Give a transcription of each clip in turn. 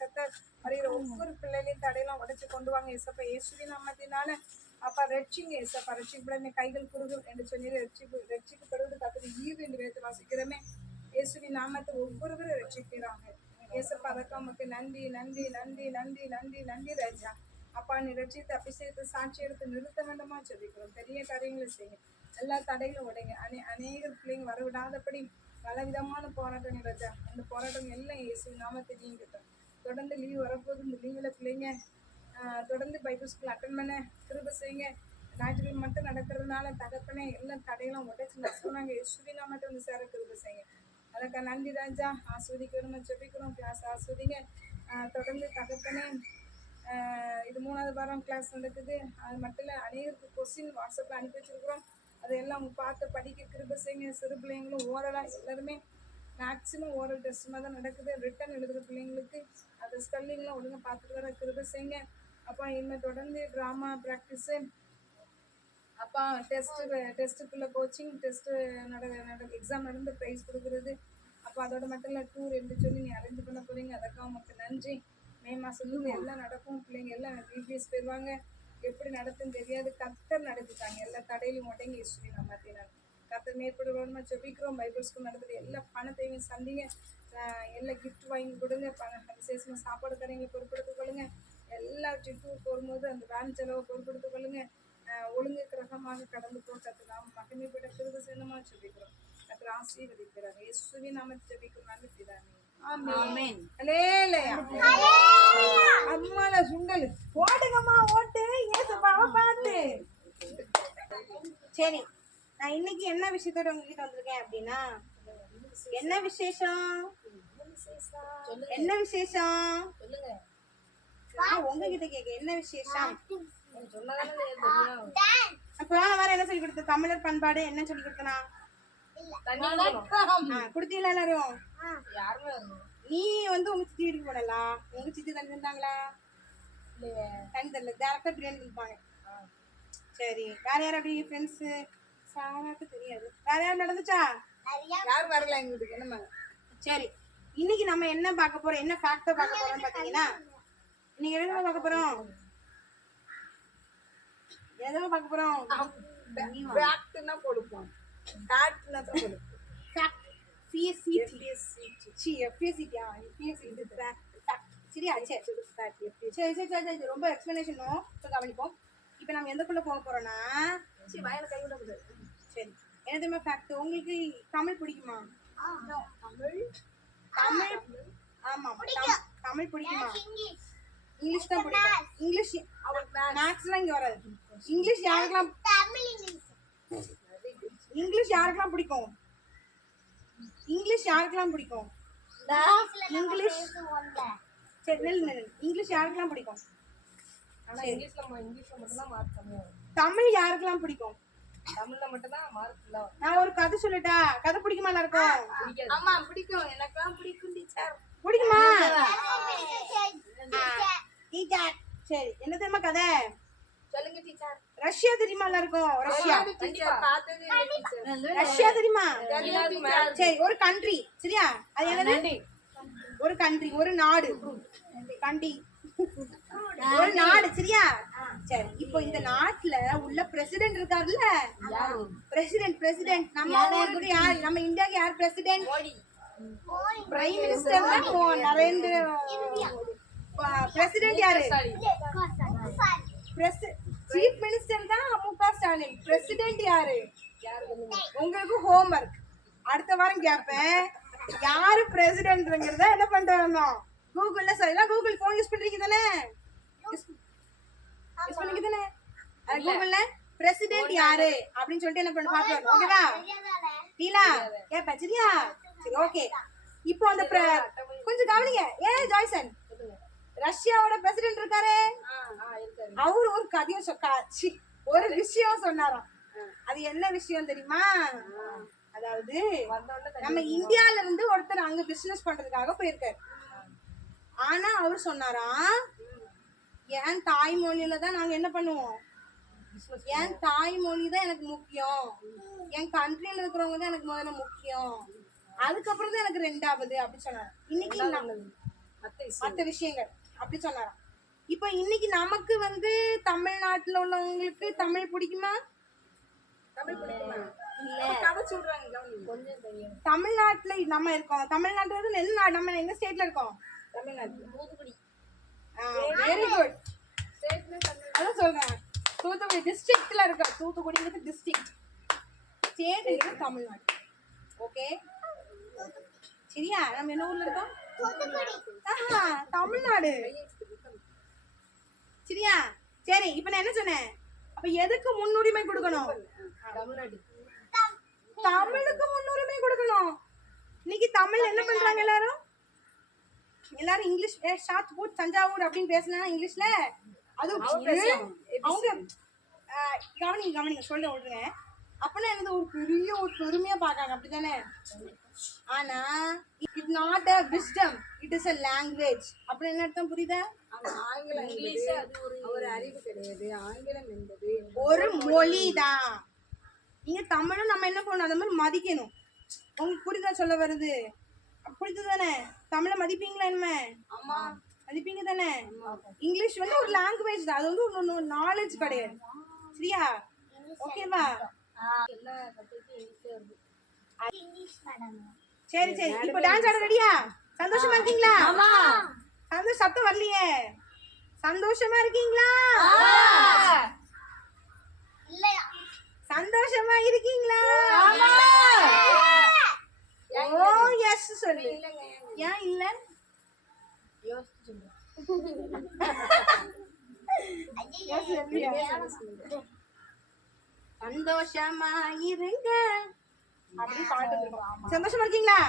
கத்தர் அறிகிற ஒவ்வொரு பிள்ளைகளையும் தடையெல்லாம் உடைச்சு கொண்டு வாங்க ஏசப்பா. இயேசுவின் நாமத்தினால அப்பா ரட்சிங்க ஏசப்பா. ரட்சிக்கப்பட கைகள் குறுகும் என்று சொல்லி ரட்சிக்கப்படுவது கத்தர் ஈவு என்று வேதத்தை வாசிக்கிறோமே. இயேசுவின் நாமத்தை ஒவ்வொருவரும் ரட்சிக்கிறாங்க ஏசப்பா. அதற்காக நமக்கு நன்றி நன்றி நன்றி நன்றி நன்றி நன்றி ராஜா. அப்பா நீ ரட்சித்து அபிஷேகத்தை சாட்சி எடுத்து நிறுத்த வேண்டுமா சொல்லிக்கிறோம். பெரிய காரியங்களை செய்யுங்க. எல்லா தடைகளும் உடைங்க. அநேக பிள்ளைங்க வரவிடாதபடி பல விதமான போராட்டங்கள் ராஜா. அந்த போராட்டம் எல்லாம் இயேசு நாமத்தை நீங்கட்டும். தொடர்ந்து லீவ் வரப்போது இந்த லீவில் பிள்ளைங்க தொடர்ந்து பைபிள் ஸ்கூல் அட்டன் பண்ண கிருபை செய்யுங்க. ஞாயிற்றுக்கிழமை மட்டும் நடக்கிறதுனால தகப்பனே எல்லாம் தடையெல்லாம் உடைச்சு நசுனாங்க. இயேசுவி நாமத்தை வந்து சேர கிருபை செய்யுங்க. அதுக்கு நன்றி ராஜா. ஆஸ்வதிக்கிறோம் ஜெபிக்கிறோம். கிளாஸ் ஆஸ்வதிங்க. தொடர்ந்து தகப்பனே இது 3வது வாரம் கிளாஸ் நடக்குது. அது மட்டும் இல்லை அநேகருக்கு கொஸ்டின் வாட்ஸ்அப்பில் அனுப்பி வச்சிருக்கிறோம். அதையெல்லாம் அவங்க பார்த்து படிக்க கிருபை செய்யுங்க. சிறு பிள்ளைங்களும் ஓரலாக எல்லாருமே மேக்ஸிமம் ஓரல் டெஸ்ட்டுமாக தான் நடக்குது. ரிட்டன் எழுதுகிற பிள்ளைங்களுக்கு அது ஸ்பெல்லிங்லாம் ஒழுங்காக பார்த்துட்டு வர கிருபை செய்யுங்க. அப்போ இனிமேல் தொடர்ந்து ட்ராமா ப்ராக்டிஸு அப்பா டெஸ்ட்டுக்குள்ளே கோச்சிங் டெஸ்ட்டு எக்ஸாம் நடந்து ப்ரைஸ் கொடுக்குறது. அப்போ அதோட மட்டும் இல்லை டூர் என்று சொல்லி நீ அரேஞ்ச் பண்ண போகிறீங்க. அதற்காக உங்களுக்கு நன்றி. மே மாதத்துல எல்லாம் நடக்கும். பிள்ளைங்க எல்லாம் பிபிஎஸ் போயிடுவாங்க. எப்படி நடத்துன்னு தெரியாது. கத்தர் நடத்திட்டாங்க. எல்லா தடையிலும் உடங்கி சொல்லி நம்ம மாற்றினாங்க. கத்தர் மேற்படுவோம்னா ஜெபிக்கிறோம். பைபிள் ஸ்கூல் நடத்துகிற எல்லா பணத்தையும் சந்திங்க. எல்லா கிஃப்ட் வாங்கி கொடுங்க. விசேஷமாக சாப்பாடு கடைங்களை பொறுப்படுத்திக் கொள்ளுங்க. எல்லா டூர் போகும்போது அந்த வேன் செலவை பொறுப்படுத்திக் கொள்ளுங்க. ஒழுங்கு கிரகமாக கடந்து போக கத்துலாம் மகிமைப்பட கிருபை செய்யணுமா ஜெபிக்கிறோம். கத்தர் ஆசீர்வதிக்கிறார். இயேசுவின் நாமத்தில் ஜெபிக்கிறோம். நல்ல பிதாவே. ஆமென். ஹல்லேலூயா. அம்மால சுண்டல் போடுங்கம்மா ஓட்டு இயேசுவை பார்த்து. சரி, நான் இன்னைக்கு என்ன விஷயத்தோட உங்ககிட்ட வந்திருக்கேன் அப்படின்னா, என்ன விசேஷம் என்ன விசேஷம் உங்ககிட்ட கேட்க என்ன விசேஷம்? போன வாரம் என்ன சொல்லி கொடுத்த? தமிழர் பண்பாடு என்ன சொல்லி கொடுத்தனா? குடுத்தீங்களா எல்லாரும்? நீ வந்து உங்க சித்தி வீட்டுக்கு போனலா? உங்க சித்தி தண்ணி தந்தாங்களா? தண்ணி தரல. டேரக்டா பிரியாணி கொடுப்பாங்க. சரி, வேற யாரும் அப்படி ஃப்ரெண்ட்ஸு சாராக்கு தெரியாது. வேற யாரும் நடந்துச்சா? யாரும் வரல எங்க வீட்டுக்கு. என்னமா? சரி, இன்னைக்கு நம்ம என்ன பார்க்க போறோம், என்ன ஃபேக்டா பார்க்க போறோம்னு பாத்தீங்கன்னா, இன்னைக்கு எதுவும் பார்க்க போறோம்? எதுவும் பார்க்க போறோம்? ஃபேக்ட்னா கொடுப்போம். ஃபேக்ட்னா தான் கொடுப்போம். ஃபேக்ட் சரியா? சரி, ரொம்ப எக்ஸ்பிளனேஷனோ கவனிப்போம். இப்போ நம்ம எந்தக்குள்ள போக போறோம்னா, வயல கை விட முடியாது. சரி, என்ன தெரியுமா ஃபேக்ட்? உங்களுக்கு தமிழ் பிடிக்குமா? தமிழ் ஆமா, தமிழ் பிடிக்குமா? இங்கிலீஷ் தான் பிடிக்கும். இங்கிலீஷ் மேக்ஸ்லாம் இங்க வராது. இங்கிலீஷ் யாருக்கெல்லாம் பிடிக்கும்? இங்கிலீஷ் யாருக்கெல்லாம் பிடிக்கும்? இங்கிலீஷ் சரி நெல் இங்கிலீஷ் யாருக்கெல்லாம் பிடிக்கும்? இங்கிலீஷ்ல மட்டும் தான் மார்க் கம்மியாகும். தமிழ் யாருக்கெல்லாம் பிடிக்கும்? தமிழ்ல மட்டும் தான் மார்க் இல்ல. நான் ஒரு கதை சொல்லட்டா? கதை பிடிக்குமா எல்லாருக்கும்? ஆமா பிடிக்கும். எனக்கெல்லாம் பிடிக்கும் டீச்சர். பிடிக்குமா டீச்சர்? சரி, என்ன தெரியுமா கதை? சொல்லுங்க டீச்சர். ரஷ்யா தெரியுமா எல்லாருக்கும்? ரஷ்யா டீச்சர் பார்த்தது இல்ல டீச்சர். ரஷ்யா தெரியுமா? சரி, ஒரு கண்ட்ரி சரியா? அது என்னது? ஒரு கண்ட்ரி, ஒரு நாடு. கண்டி ஒரு நாடு சரியா? சரி, இப்போ இந்த நாட்டுல உள்ள பிரசிடென்ட் இருக்காருல்ல, பிரசிடென்ட் நம்ம ஊருக்கு யார்? நம்ம இந்தியாவுக்கு யார் பிரசிடென்ட்? பிரைம் மினிஸ்டர் தான் நரேந்திர. பிரசிடென்ட் யாரு? சீஃப் மினிஸ்டர் தான் முக ஸ்டாலின். பிரசிடென்ட் யாரு? உங்களுக்கு ஹோம்வொர்க் அடுத்த வாரம் கேட்பேன். யாரு பிரசிடென்ட்ங்கிறத என்ன பண்றாங்க கூகுள்ல சொல்லலாம். கூகுள் போன் யூஸ் பண்றீங்க தானே? யூஸ் பண்ணீங்க தானே? கூகுள்ல பிரசிடென்ட் யாரு அப்படின்னு சொல்லிட்டு என்ன பண்ண பாக்கலாம். ஓகேவா? டீலா கேப்ப சரியா? சரி, ஓகே. இப்போ அந்த கொஞ்சம் கவனிங்க. ஜாய்சன், ரஷ்யாவோட பிரசிடென்ட் இருக்காரு. அவரு ஒரு கதையும் ஒரு விஷயம் சொன்னாராம். அது என்ன விஷயம் தெரியுமா? அதாவது நம்ம இந்தியால இருந்து ஒருத்தர் அங்க பிசினஸ் பண்றதுக்காக போயிருக்காரு. ஆனா அவர் சொன்னாராம், என் தாய்மொழியில தான் நாங்க என்ன பண்ணுவோம், என் தாய்மொழி தான் எனக்கு முக்கியம், என் கண்ட்ரியில இருக்கிறவங்க தான் எனக்கு முதல்ல முக்கியம், அதுக்கப்புறம் தான் எனக்கு ரெண்டாவது அப்படி சொன்னாரு. இன்னைக்கு மற்ற விஷயங்கள் அப்படி சொன்னாராம். இப்போ இன்னைக்கு நமக்கு வந்து தமிழ்நாட்டுல உள்ளவங்களுக்கு தமிழ் பிடிக்குமா? தமிழ் பிடிக்குமா? கதை சொல்றாங்க கவனிங்க. கொஞ்சம் தெரியும். தமிழ்நாட்டுல நம்ம இருக்கோம். தமிழ்நாட்டுல வந்து என்ன நாடு? நம்ம எந்த ஸ்டேட்ல இருக்கோம்? தமிழ்நாட்டுல தூத்துக்குடி. Very good. ஸ்டேட்ல தமிழ். அதான் சொல்றேன், தூத்துக்குடி டிஸ்ட்ரிக்ட்ல இருக்கோம். தூத்துக்குடிங்கிறது டிஸ்ட்ரிக்ட், ஸ்டேட் தமிழ்நாடு. ஓகே சரியா? நம்ம என்ன ஊர்ல இருக்கோம்? ஆஹா, தமிழ்நாடு. சரியா? சரி, இப்ப நான் என்ன சொன்னேன்? அப்ப எதுக்கு முன்னுரிமை கொடுக்கணும்? தமிழ்நாடு. தமிழுக்கு முன்னுரிமை கொடுக்கணும். இன்னைக்கு தமிழ் என்ன பண்றாங்க எல்லாரும்? எல்லாரும் இங்கிலீஷ் ஷாத்பூர் தஞ்சாவூர் அப்படின்னு பேசினா இங்கிலீஷ்ல அது அவங்க கவனிங்க சொல்ல விடுங்க. அப்படின்னா என்னது ஒரு பெரிய ஒரு பெருமையா பாக்காங்க, அப்படித்தானே? ஆனா it not a wisdom, it is a language. அப்படி என்ன அர்த்தம் புரியுதா? ஆங்கிலம் இங்கிலீஷ் அது ஒரு அறிவு கிடையாது. ஆங்கிலம் என்பது ஒரு மொழிதான். நீங்க தமிழும் நம்ம என்ன பண்ணணும், அந்த மாதிரி மதிக்கணும். உங்களுக்கு புரியுதா சொல்ல வருது? புரியுது தானே? தமிழை மதிப்பீங்களா? என்ன அம்மா மதிப்பீங்க தானே? இங்கிலீஷ் வந்து ஒரு லாங்குவேஜ் தான், அது வந்து ஒரு நாலேஜ் கிடையாது. சரியா? ஓகேவா? சரி சரி, இப்போ டான்ஸ் ஆட ரெடியா? சந்தோஷமா இருக்கீங்களா? சந்தோஷம். சத்தம் வரலையே. சந்தோஷமா இருக்கீங்களா? சந்தோஷமா இருக்கீங்களா? ஓ எஸ் சொல்லு. ஏன் இல்ல? சந்தோஷமா இருங்க அப்படி பாட்டு இருக்கும். சந்தோஷமா இருக்கீங்களா?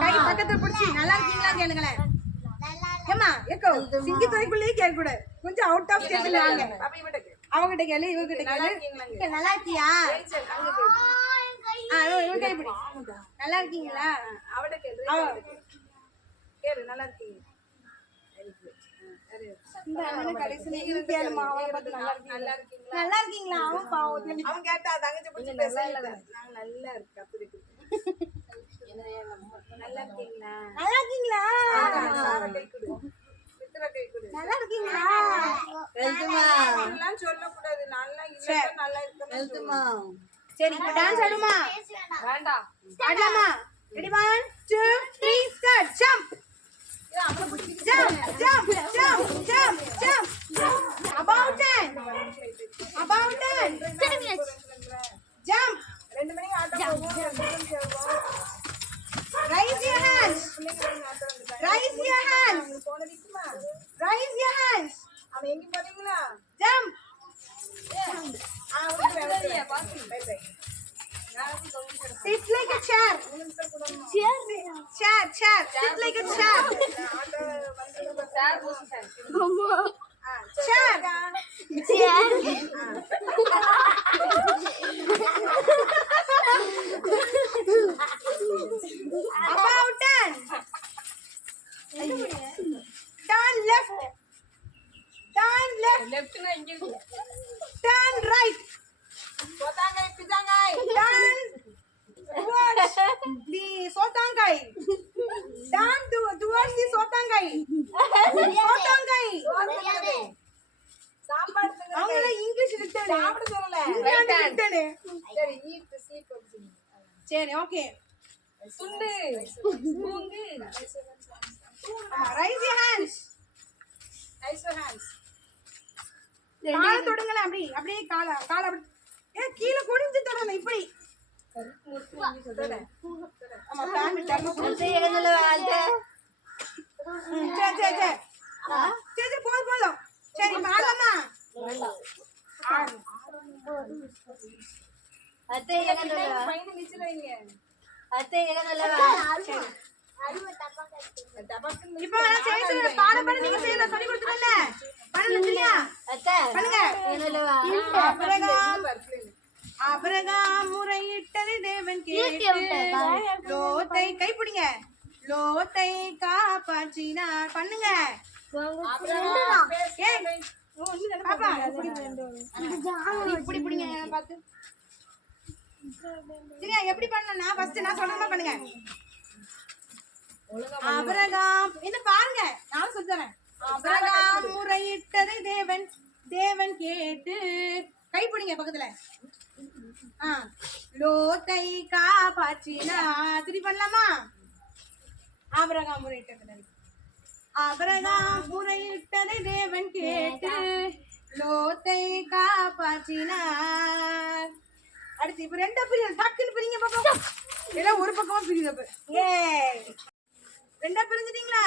கை பக்கத்துல பிடிச்சி நல்லா இருக்கீங்களா கேளுங்களேன். ஏமா ஏக்கோ சிங்கத்துறைக்குள்ளேயே கேட்க கூடாது, கொஞ்சம் அவுட் ஆஃப் ஸ்டேஷன்ல வாங்க. அவங்கிட்ட கேளு, இவங்கிட்ட கேளு. நல்லா இருக்கியா? இவன் கை பிடி. நல்லா இருக்கீங்களா? அவட கேளு. நல்லா இருக்கீங்க. நல்லா இருக்கீங்களா? அவன் பாவம் அவன் கேட்டா தங்கச்சி பிடிச்சி பேசல. நான் நல்லா இருக்கேன் அப்படி. நல்லா இருக்கீங்களா? நல்லா இருக்கீங்களா? சார கை கொடு. சித்ரா கை கொடு. நல்லா இருக்கீங்களா? எல்லாம் சொல்லக்கூடாது. நல்லா இல்ல நல்லா இருக்கமா. சரி, இப்போ டான்ஸ் ஆடுமா? வேண்டாம். ஆடலாமா? Ready 1 2 3 start. Jump jump jump jump jump jump. About 10 jump. 2 மணிக்கு ஆட்டம் போவோம். Raise your hands. Raise your hands. Raise your hands. அவன் எங்க போறீங்களா? Jump. Sit like a chair. Chair. Sit like a chair. Chair. About 10. Turn left. Turn left. லெஃப்ட்னா இங்க Turn right. போதாங்க பிஜாங்க. Turn towards the Sotangai. Turn towards the Sotangai. Sotangai. சாப்பாடு அவங்கள English return சாப்பிட சொல்லல. Return. சரி eat seat போடுங்க. சரி okay. சுண்டு தூங்கு. Raise your hands. Raise your hands. கால தொடுங்களே, அப்படியே கால அப்படி கீழ குனிஞ்சு தொடணும் இப்படி. ஆமா பிளான் டர்ன் போடுங்க. சரி போதும். சரி ஆடலாமா? அத்தை எங்க சொல்லுவா? பையனை நிச்சலைங்க. அத்தை எங்க சொல்லுவா? இப்போ நான் செய்ய பாடம் பண்ணி நீங்க செய்யல சொல்லி கொடுத்துட்டேன்ல. பண்ணல இல்லையா? அத்தை பண்ணுங்க. எங்க சொல்லுவா? அபிரகாம் முறையிட்டதை தேவன் கேட்டு லோத்தை கை பிடிங்க. லோத்தை காப்பாற்றினார். பண்ணுங்க. பாப்பா இப்படி பிடிங்க பார்த்து. சரியா? எப்படி பண்ணணும்? நான் ஃபர்ஸ்ட் நான் சொல்ற மாதிரி பண்ணுங்க. ஆபிரகாம் என்ன பாருங்க நான் சொல்றேன். ஆபிரகாம் முறையிட்டதை தேவன் கேட்டு கைப்பிடிங்க பக்கத்துல. லோத்தை காப்பாற்றினா திருப்பி பண்ணலாமா? ஆபிரகாம் முறையிட்டதை தேவன் கேட்டு லோத்தை காப்பாற்றினார். அடுத்து இப்ப ரெண்டா பிரியும், டக்குன்னு பிரிங்க பாப்போம். எல்லாம் ஒரு பக்கமா பிரியுது. அப்ப ஏ ரெண்டா பிரிஞ்சிட்டீங்களா?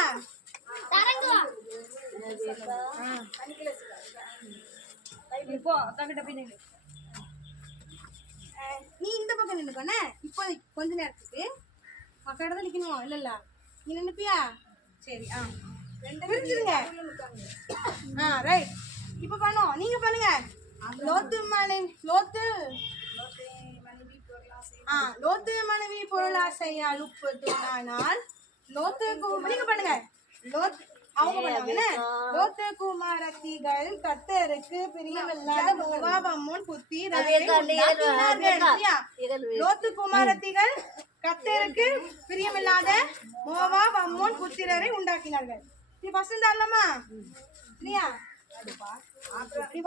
நீ இந்த பக்கம் நின்னுக்கோனே. இப்போ கொஞ்ச நேரத்துக்கு மக்கள் தான் நிக்கணும். இல்ல நீ நின்னுப்பியா? சரி. பிரிஞ்சிருங்க. ரைட். இப்ப பண்ணுவோம். நீங்க பண்ணுங்க. லோத்து மனைவி பொருளாசையால் உப்புத்துனானால் நீங்க பண்ணுங்க. அவங்க பண்ணுவாங்க. லோத்து குமாரத்திகள் கர்த்தருக்கு பிரியமில்லாத மோவாப் அம்மோன் புத்திரரை உண்டாக்கினார்கள். லோத்து குமாரத்திகள் கர்த்தருக்கு பிரியமில்லாத மோவாப் அம்மோன் புத்திரரை உண்டாக்கினார்கள். நீ ஃபர்ஸ்ட் தரலாமா? சரியா?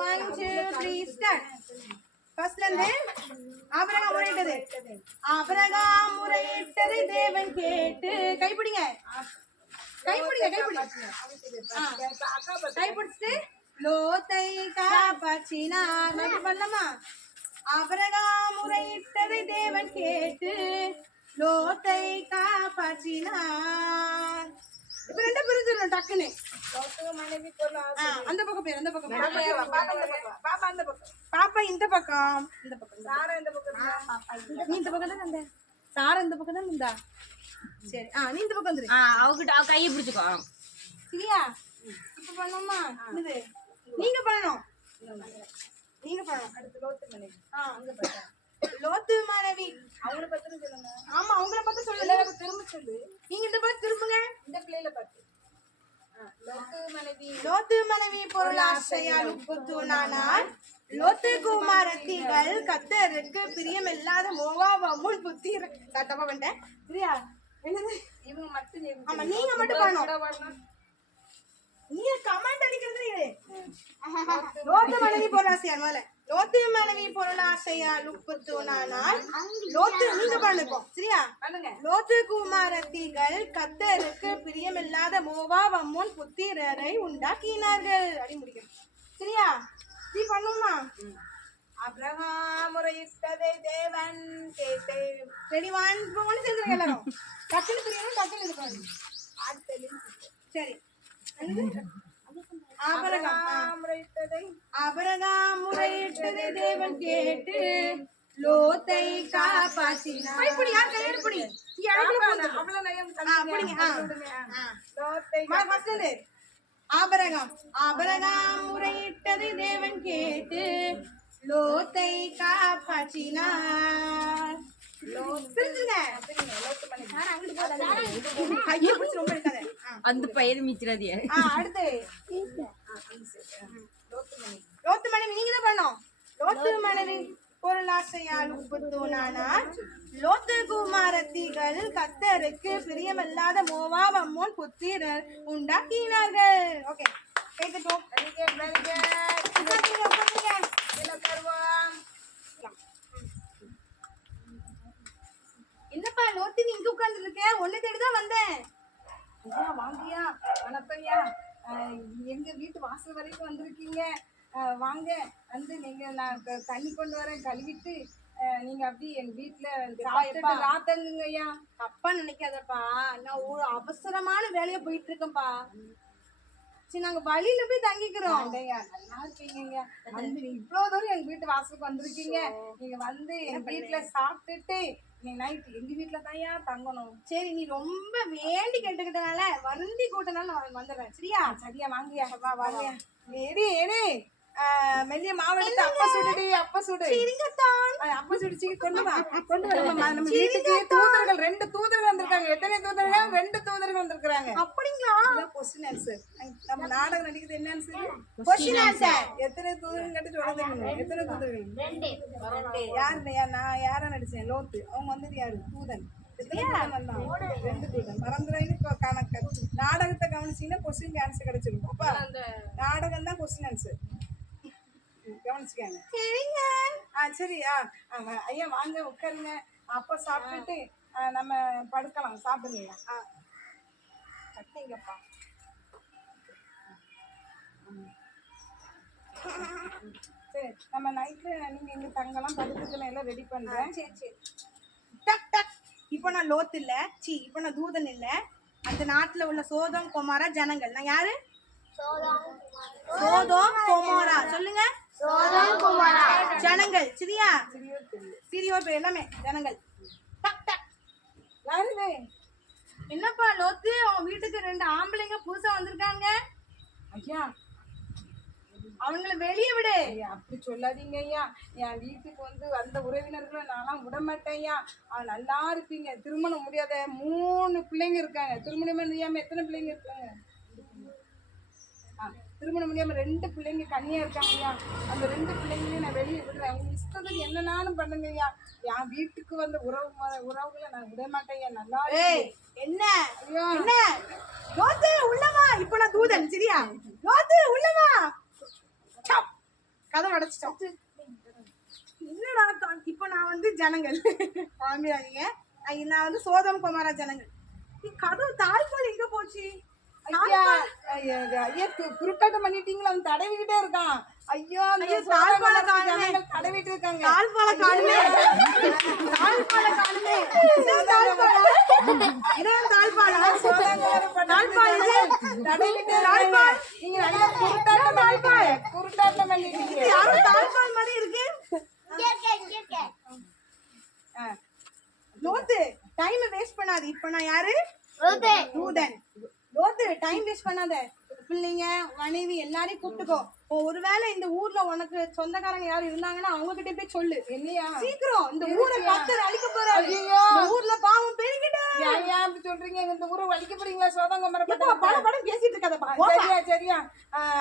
1 2 3 ஸ்டார்ட். ஃபர்ஸ்ட்ல இருந்து ஆபிரகாம் முறையிட்டதை தேவன் கேட்டு கைப்பிடிங்க. கைப்பிடிச்சிட்டு லோத்தை காப்பாற்றினார். பண்ணலாமா? ஆபிரகாம் முறையிட்டதை தேவன் கேட்டு லோத்தை காப்பாற்றினார். இப்ப ரெண்டு பிரிஞ்சிடணும் டக்குன்னு. அந்த பக்கம் பேர், அந்த பக்கம் பாப்பா இந்த பக்கம், சாரா இந்த பக்கம், நீ இந்த பக்கம் தான் வந்த, சாரா இந்த பக்கம் தான் இருந்தா. சரி. நீ இந்த பக்கம் வந்துரு. அவகிட்ட அவ கையை பிடிச்சுக்கோ. சரியா? இப்ப பண்ணோமா? இது நீங்க பண்ணணும். அடுத்து லோத்து மனைவி அவங்கள பத்தி சொல்லுங்க. ஆமா, அவங்கள பத்தி சொல்லுங்க. திரும்ப சொல்லு. நீங்க இந்த பக்கம் திரும்புங்க. இந்த பிள்ளைல பார்த்து. லோத்து மனைவி பொருளாசையால் உப்புத்துனானால் லோத்து குமாரத்திகள் கர்த்தருக்கு பிரியமில்லாத மோவாப் அம்மோன் புத்திரரை தப்பா பண்ணிட்டேன். சரியா? என்னது இவங்க மட்டும்? ஆமா, நீங்க மட்டும் பண்ணணும். நீங்க கமெண்ட் அடிக்கிறது இது. லோத்து மனைவி பொருளாசையால் மேல லோத்து மனைவி பொருளாசையால் உப்புத்துனானால் லோத்து நீங்க பண்ணுப்போம். சரியா? லோத்து குமாரத்திகள் கர்த்தருக்கு பிரியமில்லாத மோவாப் அம்மோன் புத்திரரை உண்டாக்கினார்கள். அடி முடிக்கணும். சரியா? நீ பண்ணுமா? ஆபிரகாம் முறையிட்டதை தேவன் கேட்டு. ரெடி? 1 2 3 சேர்ந்து எல்லாரும் டக்குனு பிரியணும். டக்குனு இருக்கணும். சரி. ஆபிரகாம் முறையிட்டதை தேவன் கேட்டு லோத்தை காப்பாற்றினார். இப்படி யார் கையில பிடி. ஆபிரகாம் முறையிட்டதை தேவன் கேட்டு லோத்தை காப்பாற்றினார். அந்த பயிர் மிச்சிடாதிய. அடுத்து லோத்து மனைவி நீங்க தான் பண்ணணும். லோத்து மனைவி பொருளாசையால் உப்புத்துனானால் லோத்து குமாரத்திகள் கர்த்தருக்கு பிரியமில்லாத மோவாப் அம்மோன் புத்திரர் உண்டாக்கினார்கள். ஓகே, கேட்கட்டும். என்னப்பா லோத்து நீ இங்க உட்கார்ந்து இருக்க? ஒன்னு தேடிதான் வந்தேன். வாங்கயா, வணக்கம்யா. எங்க வீட்டு வாசல் வரைக்கும் வந்திருக்கீங்க. வாங்க, வந்து நீங்க நான் தண்ணி கொண்டு வரேன், கழுவிட்டு நீங்க அப்படி எங்க வீட்டுல ராத்தங்குங்கய்யா. தப்பா நினைக்காதப்பா, நான் ஒரு அவசரமான வேலையா போயிட்டு இருக்கேன்ப்பா. சரி, நாங்க வழியில போய் தங்கிக்கிறோம். நல்லா இருக்கீங்க. வந்து இவ்வளவு தூரம் எங்க வீட்டு வாசலுக்கு வந்திருக்கீங்க. நீங்க வந்து எங்க வீட்டுல சாப்பிட்டுட்டு நீ நைட்டு எங்க வீட்டுல தான்யா தங்கணும். சரி, நீ ரொம்ப வேண்டி கேட்டுக்கிட்டனால வருந்தி கூட்டனால நான் வந்துடுறேன். சரியா? சரியா, வாங்கயா. வாங்கயா. ஏடி மெல்லிய மாவட்டத்தை அப்ப சுடுடி. அப்ப சுடு. அப்ப சுடிச்சு கொண்டு வா. நம்ம வீட்டுக்கு தூதர்கள் 2 தூதர்கள் வந்திருக்காங்க. எத்தனை தூதர்கள்? 2 தூதர்கள் வந்திருக்காங்க. அப்படிங்களா? Question answer. நம்ம நாடகம் நடிக்கிறது என்ன ஆன்சர்? Question answer. எத்தனை தூதர்கள் கேட்டு சொல்லுங்க. எத்தனை தூதர்கள்? 2. யாருயா? நான் யாரா நடிச்சேன்? லோத்து. அவங்க வந்தது யாரு? தூதன். 2 தூதன் மறந்துடாதீங்க. கணக்கு நாடகத்தை கவனிச்சீங்கன்னா கொஸ்டின் ஆன்சர் கிடைச்சிருக்கும். அப்பா நாடகம் தான் கொஸ்டின் ஆன்சர் கவனிச்சுக்காங்க. சரிங்க. சரி. ஐயா வாங்க உட்காருங்க. அப்பா சாப்பிட்டுட்டு நம்ம படுக்கலாம். சாப்பிடுங்க. கட்டிங்கப்பா. சரி நம்ம நைட்டு நீங்க இங்க தங்கலாம். படுத்துக்கலாம். எல்லாம் ரெடி பண்றேன். சரி சரி. டக் டக். இப்போ நான் லோத் இல்ல, இப்போ நான் தூதன் இல்ல. அந்த நாட்டுல உள்ள சோதோம் கொமாரா ஜனங்கள். நான் யாரு? சோதோம் கொமாரா. சொல்லுங்க. சோதோம் கொமாரா ஜனங்கள். சரியா? சிறியோர் பேர் எல்லாமே ஜனங்கள். டக் டக். யாருவே என்னப்பா லோத்து, உன் வீட்டுக்கு 2 ஆம்பளைங்க புதுசா வந்திருக்காங்க. ஐயா அவங்கள வெளியே விடு. ஐயா அப்படி சொல்லாதீங்க ஐயா. என் வீட்டுக்கு வந்து வந்த உறவினர்களை நான்லாம் விட மாட்டேன் ஐயா. நல்லா இருப்பீங்க. திருமணம் முடியாத 3 பிள்ளைங்க இருக்காங்க. திருமணம் முடியாம எத்தனை பிள்ளைங்க இருக்காங்க? திருமணம் முடியாம 2 பிள்ளைங்க கன்னியா இருக்காங்க ஐயா. அந்த 2 பிள்ளைங்களையும் நான் வெளியே விடுறேன். உங்க இஷ்டத்துக்கு என்னன்னாலும் பண்ணுங்க ஐயா. என் வீட்டுக்கு வந்த உறவுகளை நான் விட மாட்டேன் ஐயா. நல்லா என்ன என்ன லோத்து உள்ளவா. இப்போ நான் தூதன். சரியா? லோத்து உள்ளவா. கதை அடைச்சிட்டோம். என்னடா இப்போ நான் வந்து ஜனங்கள் குழம்பிடாதீங்க. நான் வந்து சோதம் குமாரா ஜனங்கள். கதவு தாழ்பால் எங்க போச்சு? ஐயா ஐயா குருட்டாட்டம் பண்ணிட்டீங்களா? அவன் தடவிக்கிட்டே இருக்கான். ஐயோ தடவிட்டு இருக்காங்க. தாழ்பால காணுமே. தாழ்பால காணுமே. தாழ்பால இதான் தாழ்பாலா? தாழ்பால் இது தடவிட்டு தாழ்பால். நீங்க நல்லா குருட்டாட்டம் பண்ணிட்டீங்க. யாரோ தாழ்பால் மாதிரி இருக்கு. லோத்து டைம் வேஸ்ட் பண்ணாது. இப்போ நான் யாரு? தூதன். லோத்து டைம் வேஸ்ட் பண்ணாத. பிள்ளைங்க மனைவி எல்லாரையும் கூப்பிட்டுக்கோ. ஒருவேளை இந்த ஊர்ல உனக்கு சொந்தக்காரங்க யாரும் இருந்தாங்கன்னா அவங்க கிட்ட போய் சொல்லு. என்னையா சீக்கிரம் இந்த ஊரை கத்தர் அழிக்க போறாரு. ஊர்ல பாவம் பெருகிட்டு. ஏன் அப்படி சொல்றீங்க? இந்த ஊரை வலிக்க போறீங்களா? சோதங்க படம் பேசிட்டு இருக்காதப்பா. சரியா சரியா.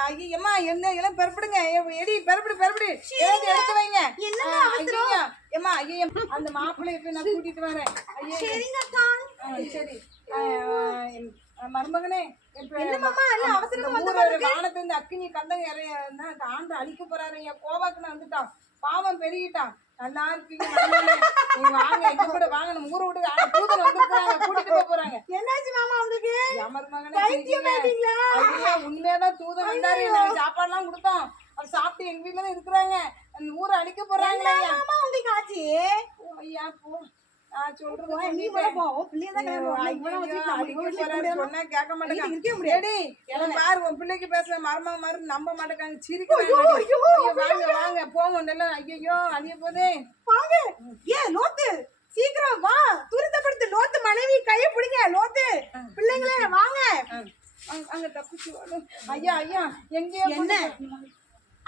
ஐயம்மா என்ன எல்லாம் பெறப்படுங்க. எடி பெறப்படு எடுத்து வைங்க. ஐயா ஏமா ஐயா அந்த மாப்பிள்ளைய போய் நான் கூட்டிட்டு வரேன். சரி மருமகனே வானத்துல இருந்து அக்கினி கந்தங்க ஆண்டு அழிக்க போறாரு. என் கோவாக்குன்னு வந்துட்டான். பாவம் பெருகிட்டான். நல்லா இருப்பீங்க. வாங்க எங்க கூட வாங்க. நம்ம ஊரை விட்டு தூதன் வந்துருக்காங்க. கூட்டிட்டு போறாங்க. என்னாச்சு மாமா உங்களுக்கு? மருமகனே உண்மையாதான் தூதன் வந்தாரு. நாங்க சாப்பாடு எல்லாம் கொடுத்தோம். அவர் சாப்பிட்டு எங்க வீட்டுல தான் இருக்கிறாங்க. அந்த ஊரை அழிக்க போறாங்க. உங்களுக்கு ஆச்சு. ஐயா போ. நான் சொல்றேன் நீ கூட போ. பிள்ளைய தான் சொன்னா கேட்க மாட்டேங்க. பாரு உன் பிள்ளைக்கு பேசுற மருமக மாதிரி நம்ப மாட்டேங்காங்க. சிரிக்கிறாங்க. வாங்க வாங்க போங்க. நல்லா ஐயோ அழிய போதே. வாங்க. ஏன் லோத்து சீக்கிரம் வா. துரிதப்படுத்து. லோத்து மனைவி கையை பிடிங்க. லோத்து பிள்ளைங்களே வாங்க. அங்க தப்பிச்சு ஐயா ஐயா எங்கேயோ என்ன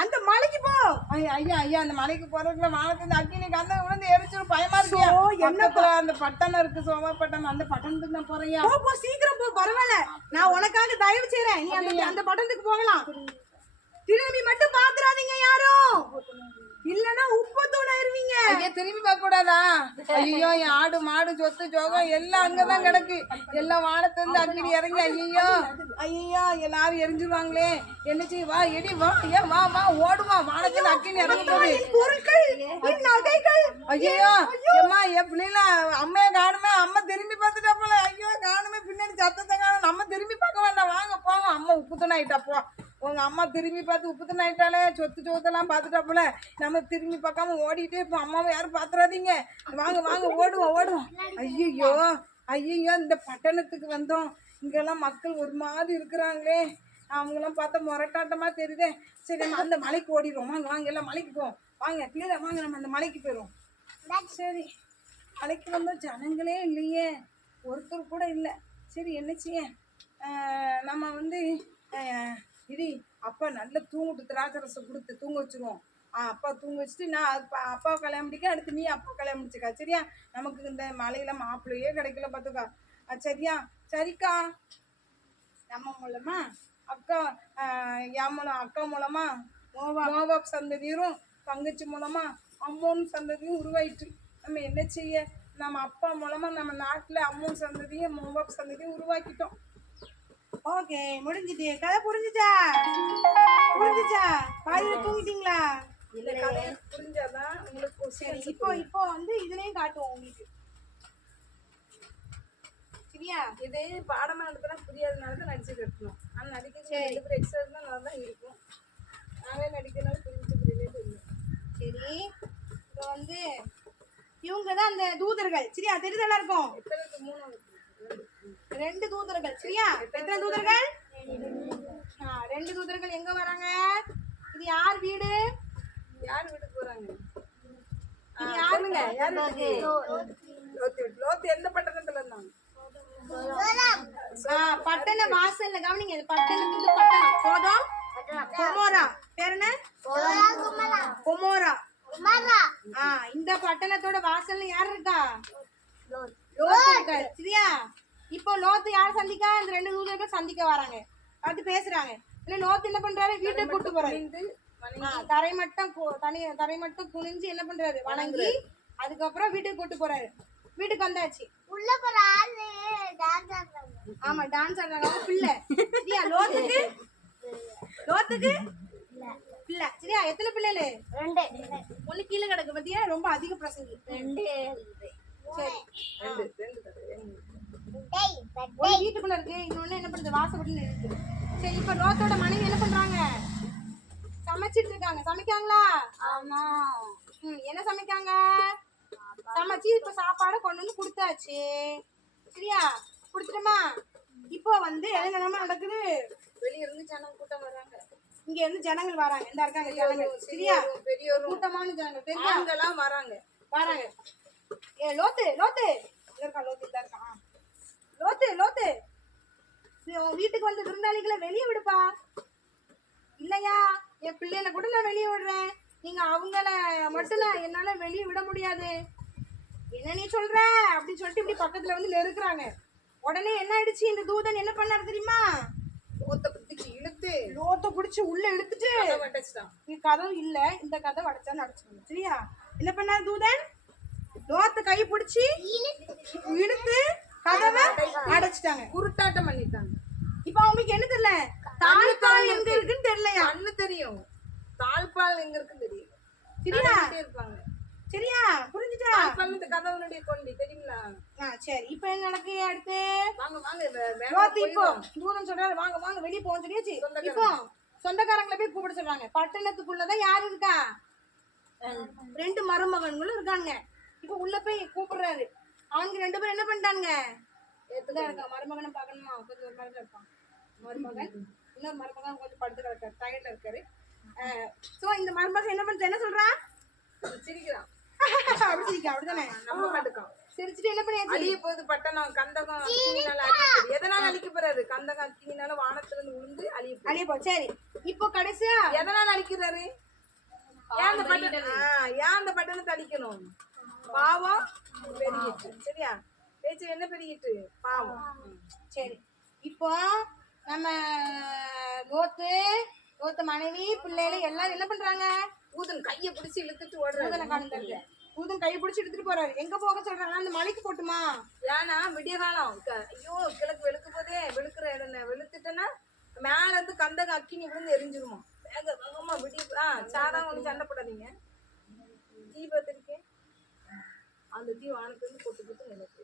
அந்த மலைக்கு போ. ஐயா ஐயா அந்த மலைக்கு போறதுக்குள்ள வானத்துல அக்கினி கந்த விழுந்து எரிச்சிரும். பயமா இருக்கு. என்னப்பா அந்த பட்டணம் இருக்கு சோமா பட்டணம். அந்த பட்டணத்துக்கு நான் போறேன். போ சீக்கிரம் போ. பரவாயில்ல நான் உனக்காக தயவு செய்யறேன். நீ அந்த பட்டணத்துக்கு போகலாம். திரும்பி மட்டும் பாத்துறாதீங்க யாரும். இல்லன்னா உப்பு தூளாயிருவீங்க. ஐயா திரும்பி பார்க்க கூடாதா? ஐயோ என் ஆடு மாடு சொத்து ஜோகம் எல்லாம் அங்கதான் கிடக்கு. எல்லாம் வானத்துல இருந்து அக்கினி இறங்கி ஐயோ ஐயோ எல்லாரும் எரிஞ்சிருவாங்களே. என்ன செய்ய? வா எடி வா. ஏன் வா வா ஓடுமா. வானத்துல அக்கினி இறங்கி பொருட்கள் நகைகள். ஐயோ அம்மா என் பிள்ளைல அம்மைய காணுமே. அம்மா திரும்பி பார்த்துட்டா போல. ஐயோ காணுமே. பின்னாடி சத்தத்தை காணும். நம்ம திரும்பி பார்க்க வேண்டாம். வாங்க போங்க. அம்மா உப்புத்தன ஆயிட்டா போ. உங்க அம்மா திரும்பி பார்த்து உப்புத்தன ஆயிட்டாலே. சொத்தெல்லாம் பார்த்துட்டா போல. நம்ம திரும்பி பார்க்காம ஓடிட்டே இருப்போம். அம்மாவை யாரும் பாத்துறாதீங்க. வாங்க வாங்க ஓடுவோம். ஐயோ ஐயோ இந்த பட்டணத்துக்கு வந்தோம். இங்கெல்லாம் மக்கள் ஒரு மாதிரி இருக்கிறாங்களே. அவங்களாம் பார்த்தா முரட்டாட்டமா தெரியுதே. சரி நம்ம அந்த மலைக்கு ஓடிடுவோம். வாங்க வாங்க எல்லாம் மலைக்கு போவோம். வாங்க கிளியரா வாங்க. நம்ம அந்த மலைக்கு போயிடுவோம். சரி மலைக்கு வந்தோம். ஜனங்களே இல்லையே. ஒருத்தர் கூட இல்லை. சரி என்ன செய்ய? நம்ம வந்து இடி அப்பா நல்லா தூங்கிட்டு திராட்சை ரசம் கொடுத்து தூங்க வச்சுருவோம். அப்பா தூங்க வச்சுட்டு நான் அப்பா கல்யாணம் முடிக்க அடுத்து நீ அப்பா கல்யாணம் முடிச்சுக்கா. சரியா? நமக்கு இந்த மலையில மாப்பிள்ளையே கிடைக்கல பார்த்துக்கா. சரியா? சரிக்கா. நம்ம மூலமா அக்கா என் மூலம் அக்கா மூலமா மோவாப் சந்ததியரும் தங்கச்சி மூலமா அம்மோன் சந்ததியும் உருவாயிட்டு நம்ம என்ன செய்ய? நம்ம அப்பா மூலமா நம்ம நாட்டுல அம்மன் சந்ததியும் மோபாப் சந்ததியும் உருவாக்கிட்டோம். ஓகே, முடிஞ்சிட்டு. கதை புரிஞ்சுச்சா? புரிஞ்சுச்சா? பாதியில தூங்கிட்டீங்களா? இந்த கதையை புரிஞ்சாதான் உங்களுக்கு சரி, இப்போ வந்து இதுலயும் காட்டுவோம் உங்களுக்கு. சரியா? இதே பாடமா நடத்தினா புரியாதனால தான் நடிச்சு கட்டணும். ஆனா நடிக்க ரெண்டு பேர் எக்ஸ்ட்ரா இருந்தா நல்லா தான் இருக்கும். நானே நடிக்கிறனால புரியவே தெரியும். சரி, இப்போ வந்து இவங்க தான் அந்த தூதர்கள். சரியா? தெரியுதா இருக்கும்? எத்தனைக்கு 3 2 தூதர்கள். சரியா? எத்தனை தூதர்கள்? 2 தூதர்கள் எங்க வராங்க? இது யார் வீடு? யார் வீட்டுக்கு போறாங்க? இது யார்? சொல்லுங்க, யார் வீட்டுக்கு? லோத்து எந்த பட்டணத்துல இருந்தாங்க? பட்டண வாசல்ல கவனிங்க. இது பட்டணம், இந்த பட்டணம் சோதோம் கொமோரா. பேர் என்ன? கொமோரா. இந்த பட்டணத்தோட வாசல்ல யார் இருக்கா? லோத்து இருக்கா. சரியா? இப்போ லோத்து யார் சந்திக்க? இந்த 2 தூதர்கள் சந்திக்க வராங்க. அது பேசுறாங்க. இல்ல லோத்து என்ன பண்றாரு? வீட்டுக்கு கூட்டு போறாரு. தரை மட்டும் குனிஞ்சு என்ன பண்றாரு? வணங்கி அதுக்கப்புறம் வீட்டுக்கு கூட்டு போறாரு. வீட்டுக்கு வந்தாச்சு. ஆமா, டான்ஸ் ஆடுறாங்க. பிள்ளை. சரியா? லோத்துக்கு பிள்ளை. சரியா? எத்தனை பிள்ளைகள்? 2 ஒண்ணு கீழே கிடக்கு. பத்தியா? ரொம்ப அதிக பிரசங்கி. 2 சரி, டேய் ஒரு வீட்டுக்குள்ள இருக்கு. இன்னொன்னு என்ன பண்ணுது? வாசப்பட்டு இருக்கு. சரி, இப்ப லோத்தோட மனைவி என்ன பண்றாங்க? சமைச்சிட்டு இருக்காங்க. சமைக்காங்களா? ஆமா என்ன சமைக்காங்க? சமைச்சு இப்ப சாப்பாடு கொண்டு வந்து கொடுத்தாச்சு. சரியா? கொடுத்துட்டோமா? இப்போ வந்து என்ன நடக்குது? வெளிய இருந்து ஜனங்க கூட்டம் வராங்க. இங்க இருந்து ஜனங்கள் வராங்க. இந்த இருக்காங்க ஜனங்கள். சரியா? பெரியவரும் கூட்டமான ஜனங்கள். தெரியுமா? அவங்கெல்லாம் வராங்க. லோத்து லோத்து இங்க இருக்கா? லோத்து இந்த இருக்கான். லோத்து உன் வீட்டுக்கு வந்து விருந்தாளிகளை வெளியே விடுப்பா. இல்லையா? என் பிள்ளைகளை கூட நான் வெளியே விடுறேன். நீங்க அவங்கள மட்டும் என்னால வெளியே விட முடியாது. என்ன நீ சொல்ற அப்படின்னு சொல்லிட்டு இப்படி பக்கத்துல வந்து நெருக்குறாங்க. உடனே என்ன ஆயிடுச்சு? இந்த தூதன் என்ன பண்ணாரு தெரியுமா? லோத்தை பிடிச்சு உள்ள இழுத்துட்டு கதவு இல்ல, இந்த கதை வடைச்சா நடச்சுக்கணும். சரியா? என்ன பண்ணாரு தூதன்? லோத்தை கை பிடிச்சி இழுத்து கதவை அடைச்சிட்டாங்க. குருட்டாட்டம் பண்ணிட்டாங்க. இப்ப அவங்களுக்கு என்ன தெரியல? தாழ்பால் எங்க இருக்குன்னு தெரியலையா? கண்ணு தெரியும், தாழ்பால் எங்க இருக்குன்னு தெரியும். சரியா? இருப்பாங்க. சரியா? புரிஞ்சுட்டா? தாழ்பால் கதவுனுடைய கொண்டி தெரியுங்களா? சரி, இப்ப என்ன நடக்கு? அடுத்து வாங்க வாங்க இப்போ தூரம் சொல்றாரு, வாங்க வாங்க வெளியே போக சொல்லியாச்சு. இப்போ சொந்தக்காரங்களை போய் கூப்பிட சொல்றாங்க. பட்டணத்துக்குள்ளதான் யாரு இருக்கா? 2 மருமகன்களும் இருக்காங்க. இப்ப உள்ள போய் கூப்பிடுறாரு. அவங்க 2 பேரும் என்ன பண்ணிட்டாங்க? இருக்கா மருமகனை பாக்கணுமா? கொஞ்சம் ஒரு மாதிரி இருப்பான் மருமகன். இன்னொரு மருமகன் கொஞ்சம் படுத்து கிடக்காரு, டயர்ட்ல இருக்காரு. சோ இந்த மருமகன் என்ன பண்ற? என்ன சொல்றான்? சிரிக்கிறான். அப்படி சிரிக்கா? அப்படிதானே? நம்ப மாட்டேக்கான். சிரிச்சுட்டு என்ன பண்ணியாச்சு? அழிய போகுது பட்டணம். கந்தகம் அக்கினினால அழிய. எதனால அழிக்க போறாரு? கந்தகம் அக்கினினால வானத்துல இருந்து விழுந்து அழிய போகுது. சரி, இப்போ கடைசியா எதனால அழிக்கிறாரு? ஏன் அந்த பட்டணத்தை அழிக்கணும்? பாவம் பெருகிட்டு. சரியா? பேச்சு என்ன பெருகிட்டு? பாவம். சரி, இப்போ நம்ம லோத்து மனைவி பிள்ளைகள் எல்லாரும் என்ன பண்றாங்க? ஊதன் கைய பிடிச்சி இழுத்துட்டு ஓடுறாரு. ஊதன் கையை பிடிச்சி எடுத்துட்டு போறாரு. எங்க போக சொல்றாங்க? அந்த மலைக்கு போட்டுமா? ஏன்னா விடிய காலம். ஐயோ கிழக்கு வெளுக்க போதே, வெளுக்கிற இடம் வெளுத்துட்டேன்னா மேல இருந்து கந்தக அக்கினி விழுந்து எரிஞ்சிருமா. வேக வேகமா விடிய சாதா ஒண்ணு சண்டை போடாதீங்க. தீ பார்த்துருக்கேன். அந்த தீ வானத்துல இருந்து கொட்டு கொட்டு நினைக்கு.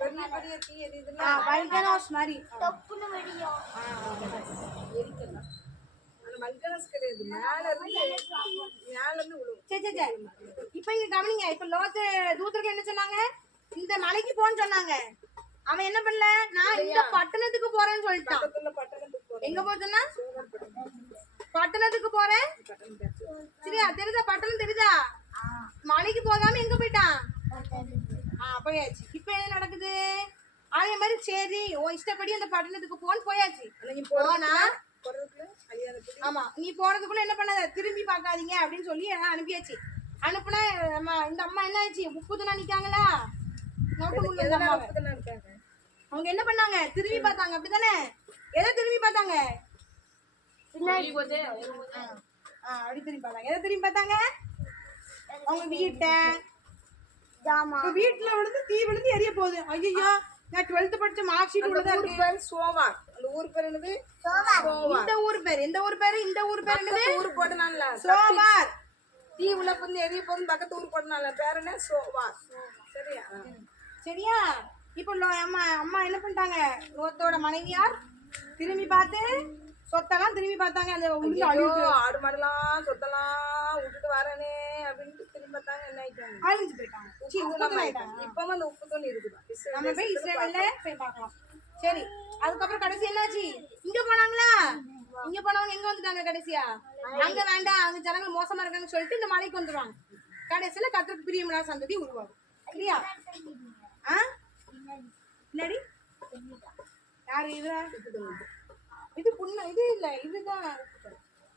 பெரிய பெரிய தீ எரியுதுன்னா வல்கனோஸ் மாதிரி எரிக்கலாம். அந்த வல்கனஸ் கிடையாது, மேல இருந்து விழுவும். சரி சரி சரி, இப்ப இங்க கவனிங்க. இப்ப லோத்து தூதர்கள் என்ன சொன்னாங்க? இந்த மலைக்கு போன்னு சொன்னாங்க. அவன் என்ன பண்ணல? நான் இந்த பட்டணத்துக்கு போறேன்னு சொல்லிட்டான். எங்க போறதுன்னா பட்டணத்துக்கு போறேன். சரியா? தெரியுதா? பட்டணம் தெரியுதா? மலைக்கு போகாம எங்க போயிட்டான்? போயாச்சு. இப்ப என்ன நடக்குது? அதே மாதிரி சரி உன் இஷ்டப்படி அந்த பட்டணத்துக்கு போன்னு போயாச்சு. போனா ஆமா, நீ போறதுக்குள்ள என்ன பண்ணாத, திரும்பி பார்க்காதீங்க அப்படின்னு சொல்லி அனுப்பியாச்சு. அனுப்புனா இந்த அம்மா என்ன ஆச்சு? உப்புதுனா நிக்காங்களா? அவங்க என்ன பண்ணாங்க? திரும்பி பார்த்தாங்க. அப்படித்தானே? எதை திரும்பி பார்த்தாங்க? அப்படி திரும்பி பார்த்தாங்க. எதை திரும்பி பார்த்தாங்க? அவங்க வீட்டை, இப்ப வீட்டுல விழுந்து தீ விழுந்து எரிய போகுது. ஐயோ, நான் 12th படிச்ச மார்க் ஷீட் உள்ளதா ஊர் இருக்கு. பேர் சோவார். அந்த ஊர் பேர் என்னது? இந்த ஊர் பேர், இந்த ஊர் பேர், இந்த ஊர் பேர் என்னது? ஊர் போட்டனால சோவார். தீ உள்ள வந்து எரிய போது பக்கத்து ஊர் போட்டனால பேர் என்ன? சோவார். சரியா? சரியா? இப்போ அம்மா அம்மா என்ன பண்ணிட்டாங்க? லோத்தோட மனைவியார் திரும்பி பார்த்து சொத்தெல்லாம் திரும்பி பார்த்தாங்க. அந்த உள்ள ஐயோ, ஆடு மாடெல்லாம் சொத்தெல்லாம் விட்டுட்டு வரனே அப்படின்ட்டு திரும்பி பார்த்தாங்க. என்ன ஆயிட்டாங்க? அழிஞ்சு போயிட்டாங்க. இப்பவும் அந்த உப்பு தண்ணி இருக்குதா? நம்ம போய் இஸ்ரேல்ல போய் பார்க்கலாம். சரி, அதுக்கப்புறம் கடைசி என்னாச்சு? இங்க போனாங்களா? இங்க போனவங்க எங்க வந்துட்டாங்க கடைசியா? அங்க வேண்டாம், அங்க ஜனங்கள் மோசமா இருக்காங்கன்னு சொல்லிட்டு இந்த மலைக்கு வந்துருவாங்க. கடைசியில கர்த்தருக்கு பிரியமில்லாத சந்ததி உருவாகும். சரியா? ஆ, என்னடி யாரு இது? இது புண்ணு, இது இல்ல, இதுதான்.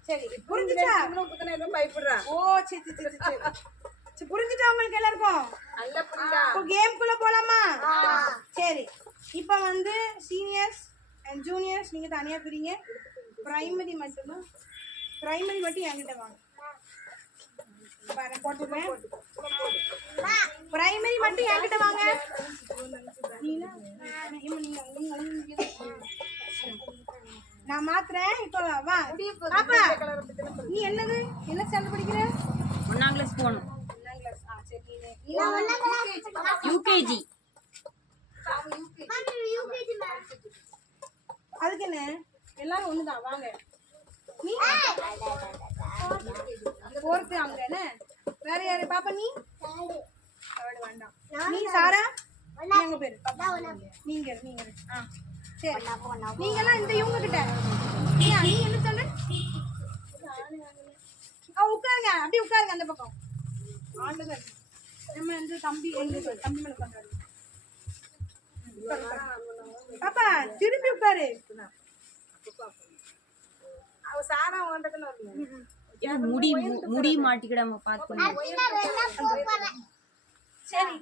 சரி, புரிஞ்சுச்சா? உப்பு தண்ணி எதுவும் பயப்படுறா? ஓ, சரி சரி சரி சரி சரி, புரிஞ்சுச்சா உங்களுக்கு எல்லாருக்கும்? நல்லா புரியுதா? இப்போ கேம்குள்ள போலாமா? சரி, இப்போ வந்து சீனியர்ஸ் அண்ட் ஜூனியர்ஸ் நீங்க தனியா பிரிங்க. பிரைமரி மட்டும் என்கிட்ட வாங்க. போட்டுப்பேன். பிரைமரி மட்டும் என்கிட்ட வாங்க. நான் மாத்துறேன். இப்போ வா பாப்பா, நீ என்னது என்ன ஸ்டாண்டர்ட் படிக்கிற? 1ஆம் கிளாஸ் போகணும். 1ஆம் கிளாஸ். சரி, யூகேஜி. அதுக்கு என்ன, எல்லாரும் ஒண்ணுதான். வாங்க. நீ ஃபோர்த்து அங்க என்ன? வேற யாரு பாப்பா? நீ அவள் வேண்டாம். நீ சாரா? நீ அங்க பேரு நீங்க நீங்க சரி, நீங்க எல்லாம் இந்த இவங்க கிட்ட நீ என்ன சொன்ன? உட்காருங்க, அப்படியே உட்காருங்க அந்த பக்கம். ஆண்டுதான் நம்ம வந்து தம்பி தம்பி மேல உட்காந்து. பாப்பா திரும்பி உட்காரு. அவ சாரா வந்துட்டுன்னு வரணும். முடி மாட்டிக்கிடாம பார்த்து. சரி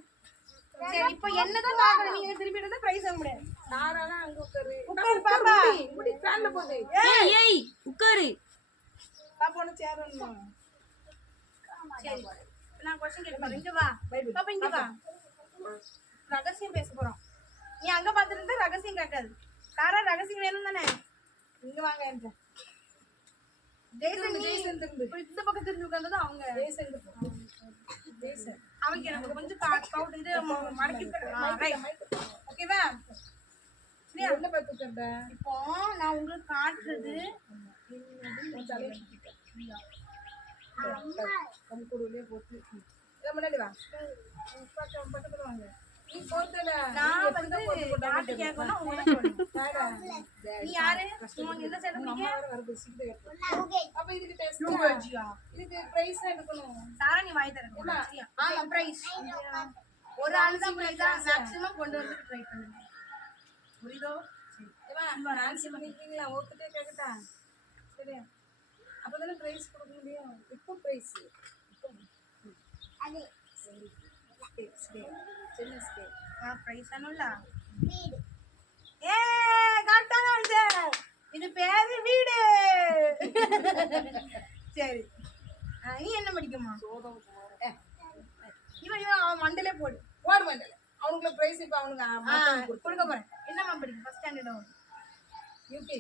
சரி, இப்போ என்னதான் பார்க்கணும்? நீங்க திரும்பி இருந்தா பிரைஸ் வாங்க முடியாது. சாராலாம் அங்க உட்காரு. உட்காரு பாப்பா. முடி ஃபேன்ல போகுது. ஏய் உட்காரு. பாப்பா ஒண்ணு சேரணும். சரி, நான் क्वेश्चन கேட்கிறேன். இங்க வா பாப்பா, இங்க வா. ரகசியம் பேச போறோம். நீ அங்க பாத்துட்டு இருந்தா ரகசியம் கேட்காது. சாரா ரகசியம் வேணும் தானே? இங்க வாங்க. என்ற ஜெய்சன் திரும்பி இந்த பக்கம் திரும்பி உட்கார்ந்தது அவங்க. ஜெய்சன் அவங்க எனக்கு கொஞ்சம் கவுட் இது மடக்கி ஓகேவா? என்ன பார்த்துட்டா? இப்போ நான் உங்களுக்கு காட்டுறது கம்குடுலயே போட்டு முன்னாடி வா. பக்கத்துல வாங்க. நீ போறதல நான் வந்து யார்ட்ட கேட்கணும் உங்களுக்கு சொல்லணும். நீ யாரு? உங்களுக்கு என்ன சேர அம்மா வர பேசிட்டு அப்ப இதுக்கு டெஸ்ட் யூகேஜியா? இதுக்கு பிரைஸ் எடுக்கணும். சாரா நீ வாய் தரணும். சரியா? ஆமா, பிரைஸ். ஒரு ஆளு தான் பிரைஸ் மேக்ஸिमम கொண்டு வந்து ட்ரை பண்ணுங்க. புரியுதோ? ஏமா நான்சி பண்ணிட்டீங்களா? ஓகே கேக்கட்டா? சரியா? அப்பதானே பிரைஸ் கொடுக்க முடியும். இப்போ பிரைஸ் அது சின்ன ஸ்கே பிரைஸ் ஆனல்ல வீடு. கரெக்டான ஆன்சர். இது பேரு வீடு. சரி, நீ என்ன படிக்குமா? இவன் மண்டலே போடு மண்டல. அவனுக்குள்ள பிரைஸ் இப்ப அவனுக்கு கொடுக்க போறேன். என்னம்மா படிக்கும்? First standard UK.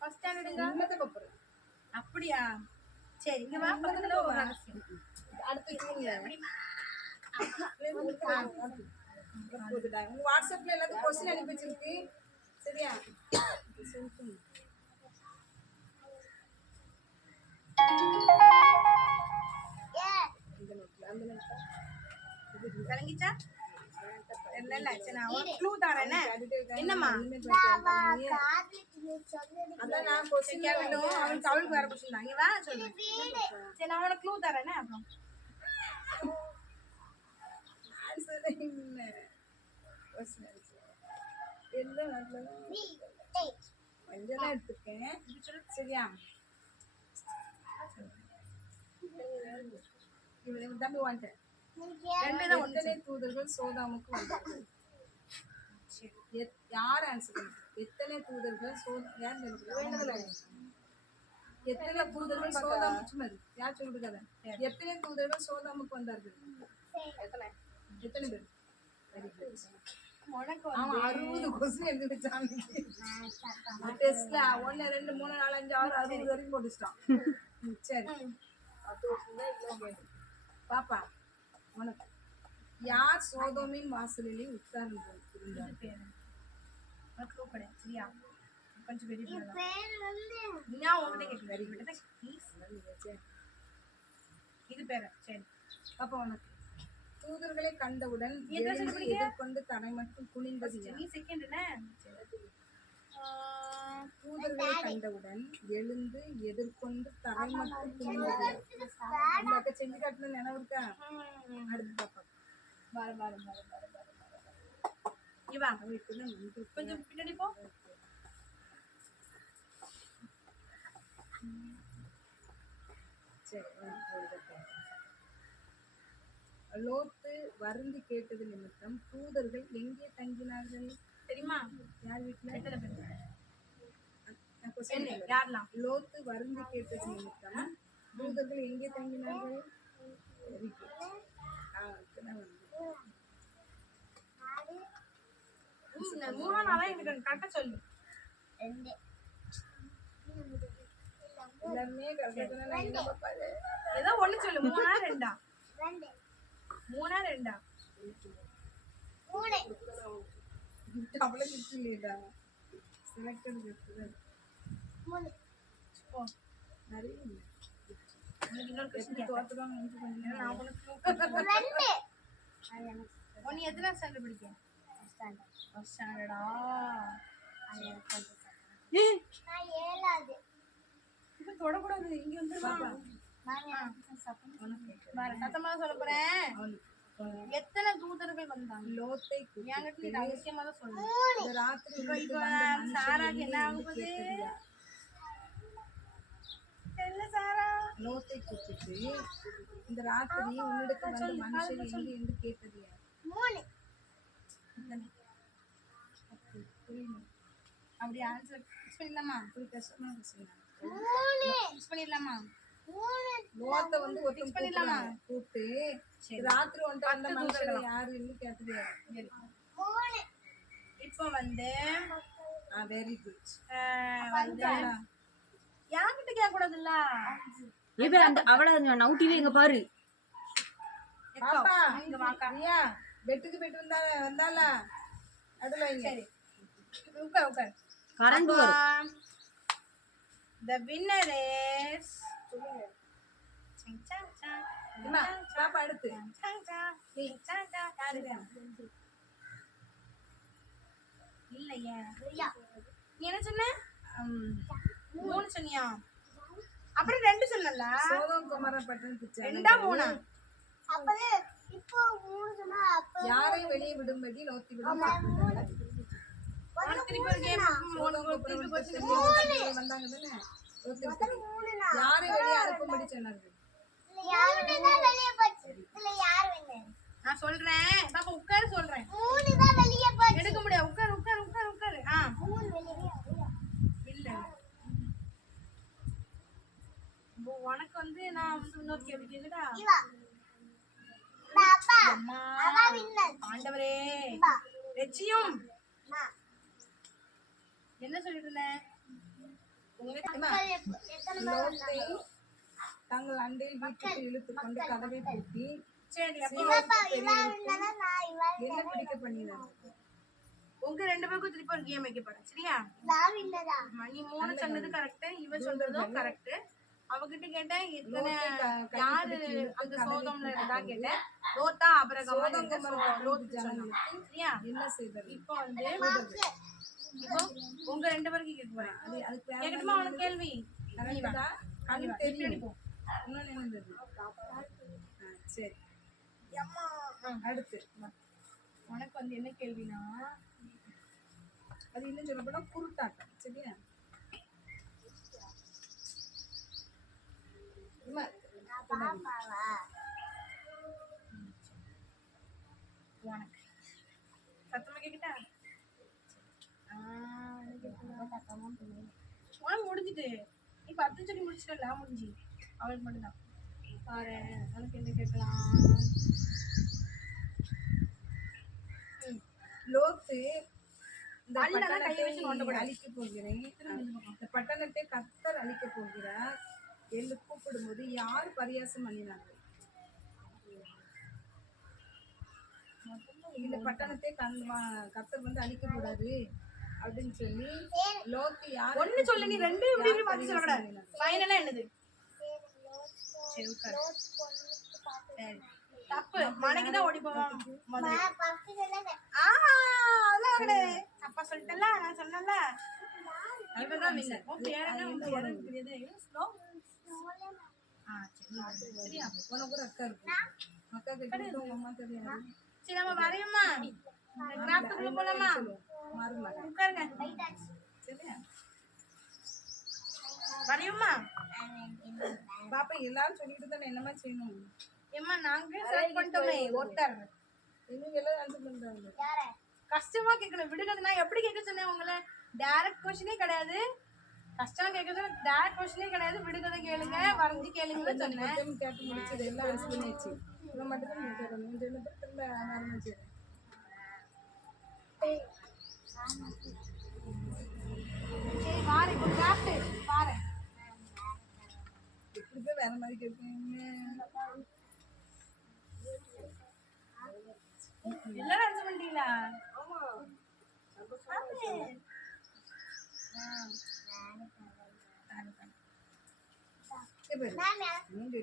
ஃபர்ஸ்ட் ஸ்டாண்டர்டுங்க இன்னத்தை போறேன். அப்படியா? சரி, இங்க வா. பக்கத்துல ஒரு ரகசியம். அடுத்து உங்க வாட்ஸ்அப்ல எல்லாத்துக்கும் கொஸ்டின் அனுப்பி வச்சிருக்கு. சரியா? விளங்கிச்சா? இல்ல சரி, நான் ஒரு க்ளூ தரேன். என்னம்மா? அதான் நான் கொஸ்டின் கேட்கட்டும். அவளுக்கு வேற கொஸ்டின் தான். இங்க வா சொல்றேன். சரி, நான் உனக்கு க்ளூ தரேன். அப்புறம் கொஞ்சம் எடுத்துருக்கேன். சரியா? தம்பி வந்துட்டேன். எத்தனை தூதர்கள் சோதாமுக்கு வந்தார்கள்? யார் ஆன்சர்? எத்தனை தூதர்கள் யார்? எத்தனை தூதர்கள் சோதாமுக்கு சும்மா இரு. யார் சொல்றது கதை? எத்தனை தூதர்கள் சோதாமுக்கு வந்தார்கள்? எத்தனை பேர்? Very good. உனக்கு அவன் 60 கொஸ்டின் எழுதி வச்சான் டெஸ்ட்ல 1 2 3 4 5 6 60 வரைக்கும் போட்டுட்டான். சரி பாப்பா உனக்கு யார் சோதோமின் வாசலிலே உட்கார்ந்து இருந்தார்? உனக்கு கூப்பிடு சரியா கொஞ்சம் வெரி நான் உங்ககிட்ட கேட்க வெரி இது பேரு சரி பாப்பா உனக்கு தூதர்களை கண்டவுடன் எழுந்து எதிர்கொண்டு தலை மட்டும் குனிந்தது யார்? நீ செகண்ட் என்ன தூதர்களை கண்டவுடன் எழுந்து எதிர்கொண்டு தலை மட்டும் குனிந்தது யார்? இந்த அக்கா செஞ்சு காட்டுன நினைவு இருக்கா? அடுத்து பாப்பா பாரு இவா கொஞ்சம் பின்னாடி போ சரி லோத்து வருந்தி கேட்டது நிமித்தம் தூதர்கள் எங்கே தங்கினார்கள் தெரியுமா யார் வீட்டுல? எத்தனை பேர் நான் question கேட்கிறேன். யாரெல்லாம் லோத்து வருந்தி கேட்டது நிமித்தம் தூதர்கள் எங்கே தங்கினார்கள்? Very good. இப்பதான் வந்து. மூணா நாளா எனக்கு கரெக்டா சொல்லு எல்லாமே correct ஆ சொன்னா நான் என்ன பாப்பாரு? ஏதோ ஒண்ணு சொல்லு மூணா ரெண்டா மூணா ரெண்டா அவ்வளவு gift இல்லையா? Selected gift தான். போ நிறைய இல்லை. உனக்கு இன்னொரு எப்படி கொஸ்டின் தோத்துருவாங்க நினைச்சு கொஞ்ச நேரம் நான் உனக்கு நீ எத்தனை ஸ்டாண்டர்ட் படிக்க ஃபர்ஸ்ட் ஸ்டாண்டர்டா இப்ப தொடக்கூடாது இங்க வந்துருவா பாரு சத்தமா சொல்ல போறேன் எத்தனை தூதர்கள் வந்தாங்க லோத்தை என்கிட்ட நீ ரகசியமா தான் சொல்லு இந்த ராத்திரி இப்போ சாராக்கு என்ன ஆக போகுது தெரியல சாரா லோத்தை கூப்பிட்டு இந்த ராத்திரி உன்னிடத்தில் வந்த மனுஷன் எங்கே என்று கேட்டது யார்? புரியல. அப்படி ஆன்சர் ஃபிக்ஸ் பண்ணிடலாமா அப்படி கஷ்டமா சொன்னாங்க. ஃபிக்ஸ் பண்ணிடலாமா லோத்தை வந்து ஒருத்தன் பண்ணிடலாமா? கூப்பிட்டு ராத்திரி வந்துட்டு அந்த மனுஷன் யாருன்னு கேட்டது யார்? இப்போ வந்து வெரி குட். வந்து யார்கிட்ட கேட்க கூடாதுல்ல ஏபே அந்த அவளை நவுட்டிவே இங்க பாரு. பாப்பா இங்க வாக்கா பிரியா பெட்டுக்கு பெட்டு வந்தால அதுல வைங்க. சரி உட்கார் கரண்ட் வரும். The winner is அம்மா, பாப்பா அடுத்து இல்லையே நீ என்ன சொன்ன 3 சொன்னியா அப்புறம் 2 சொன்னல சோதம் குமார பட்டன் பிச்சை ரெண்டா மூணா யாரை வெளியே விடும்படி லோத்தி விடும் திருப்பி ஒரு கேம் வந்தாங்க தானே யாரை வெளியே அனுப்பும்படி சொன்னார்கள்? நான் சொல்றேன் பாப்பா உட்காரு சொல்றேன் எடுக்க முடியாது உட்காரு உட்காரு உட்காரு உட்காரு இல்ல உனக்கு வந்து நான் வந்து இன்னொரு கேள்வி கேக்குதா அம்மா ஆண்டவரே லட்சியம் என்ன சொல்லிட்டு இருந்தேன் லோத்தை தங்கள் அண்டையில் வீட்டுக்கு இழுத்துக் கொண்டு கதவை பூட்டி சரி என்ன பிடிக்க பண்ணினார்கள்? உங்க 2 பேருக்கும் திருப்பி ஒரு கேம் வைக்க போறேன் சரியா நீ 3 சொன்னது கரெக்ட் இவ சொல்றதும் கரெக்ட் அவகிட்ட கேட்டேன் எத்தனை யாரு அந்த சோதம்ல இருந்தா கேட்டேன் லோத்தா அபரகம் சரியா என்ன செய்தார்கள்? இப்போ வந்து இப்போ உங்க 2 பேருக்கு கேட்க போறேன் கேட்கட்டுமா உனக்கு கேள்வி கரெக்டா? கண்ணு தெரியும். இன்னொன்னு என்ன இருந்தது? சரி அடுத்து உனக்கு வந்து என்ன கேள்வினா அது இன்னும் சொல்ல போனா குருட்டாட்டம் சரியா? அம்மா, உனக்கு சத்தமா கேக்கிட்டா உனக்கு முடிஞ்சுட்டு நீ 10 சொல்லி முடிச்சிட்டல முடிஞ்சு அவளுக்கு மட்டும்தான் பாரு உனக்கு என்ன கேட்கலாம் லோத்து இந்த அல்லதான் கையை வச்சு நோண்ட பட்டணத்தை கூடாது. அழிக்க போகிறேன். இந்த பட்டணத்தை கர்த்தர் அழிக்க போகிறார் என்று கூப்பிடும்போது யார் பரியாசம் பண்ணினார்கள்? இந்த பட்டணத்தை கர்த்தர் வந்து அழிக்க கூடாது அப்படின்னு சொல்லி லோத்து யார் ஒண்ணு சொல்லு நீ ரெண்டு இப்படி இப்படி மாத்தி சொல்லக்கூடாது ஃபைனலா என்னது சரி உட்காரு சரி தப்பு மனைக்கு தான் ஓடி போவான் முதல்ல அதெல்லாம் கிடையாது அப்பா சொல்லிட்டல நான் சொன்னல இவதான் வின்னர் உன் பேர் என்ன உன் பேர் எனக்கு தெரியாது ஸ்லோ சரி சரியா உனக்கு ஒரு அக்கா இருக்கு. அக்கா கிட்ட உங்க அம்மா தெரியாது. சரி நம்ம வரையுமா கிராஃப்ட்டுக்குள்ள போலாமா மாறுமா உட்காருங்க சரியா? வரையுமா பாப்பா எல்லாரும் சொல்லிட்டு தானே என்னமா செய்யணும். ஏம்மா நாங்க செலக்ட் பண்ணிட்டோமே ஒருத்தர் இவங்க எல்லாம் ஆன்சர் பண்றாங்க. கஷ்டமா கேட்கணும் விடுகிறது நான் எப்படி கேட்க சொன்னேன் உங்களை டைரக்ட் கொஸ்டினே கிடையாது கஷ்டமா கேட்க சொன்ன டைரக்ட் கொஸ்டினே கிடையாது விடுகதை கேளுங்க வரைஞ்சி கேளுங்கன்னு சொன்னேன் மொத்தம் கேட்டு முடிச்சது எல்லாம் ஆன்சர் பண்ணியாச்சு. இவன் மட்டும் தான் கேட்கணும். இந்த ரெண்டு பேர் திரும்ப ஆரம்பிச்சு சரி பாரு இப்போ கிராஃப்ட் பாரு எப்படி போய் வேற மாதிரி கேட்பீங்க. எல்லாரும் ஆன்சர் பண்ணிட்டீங்களா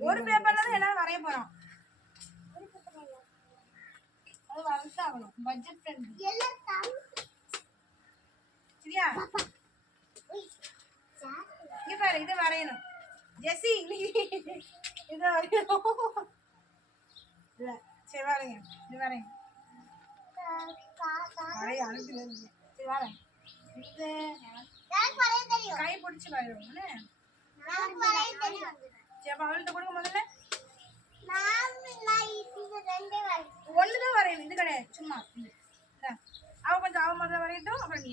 ஒரு பேப்பர்ல தான் எல்லாரும் வரைய போறோம் அது வரைஞ்சா ஆகணும் பட்ஜெட் ஃப்ரெண்ட்லி சரியா இங்க பாரு இதை வரையணும் ஜெசி இதை வரையணும் இல்ல சரி வரைங்க இது வரைங்க வரைய அனுப்பி வருங்க சரி வரேன் இது கை பிடிச்சி வரையும் சரி அப்ப அவள்கிட்ட கொடுங்க முதல்ல ஒண்ணுதான் வரையணும் இது கிடையாது சும்மா இது. இந்தா. அவ கொஞ்சம் அவ முதல்ல வரையட்டும் அப்புறம் நீ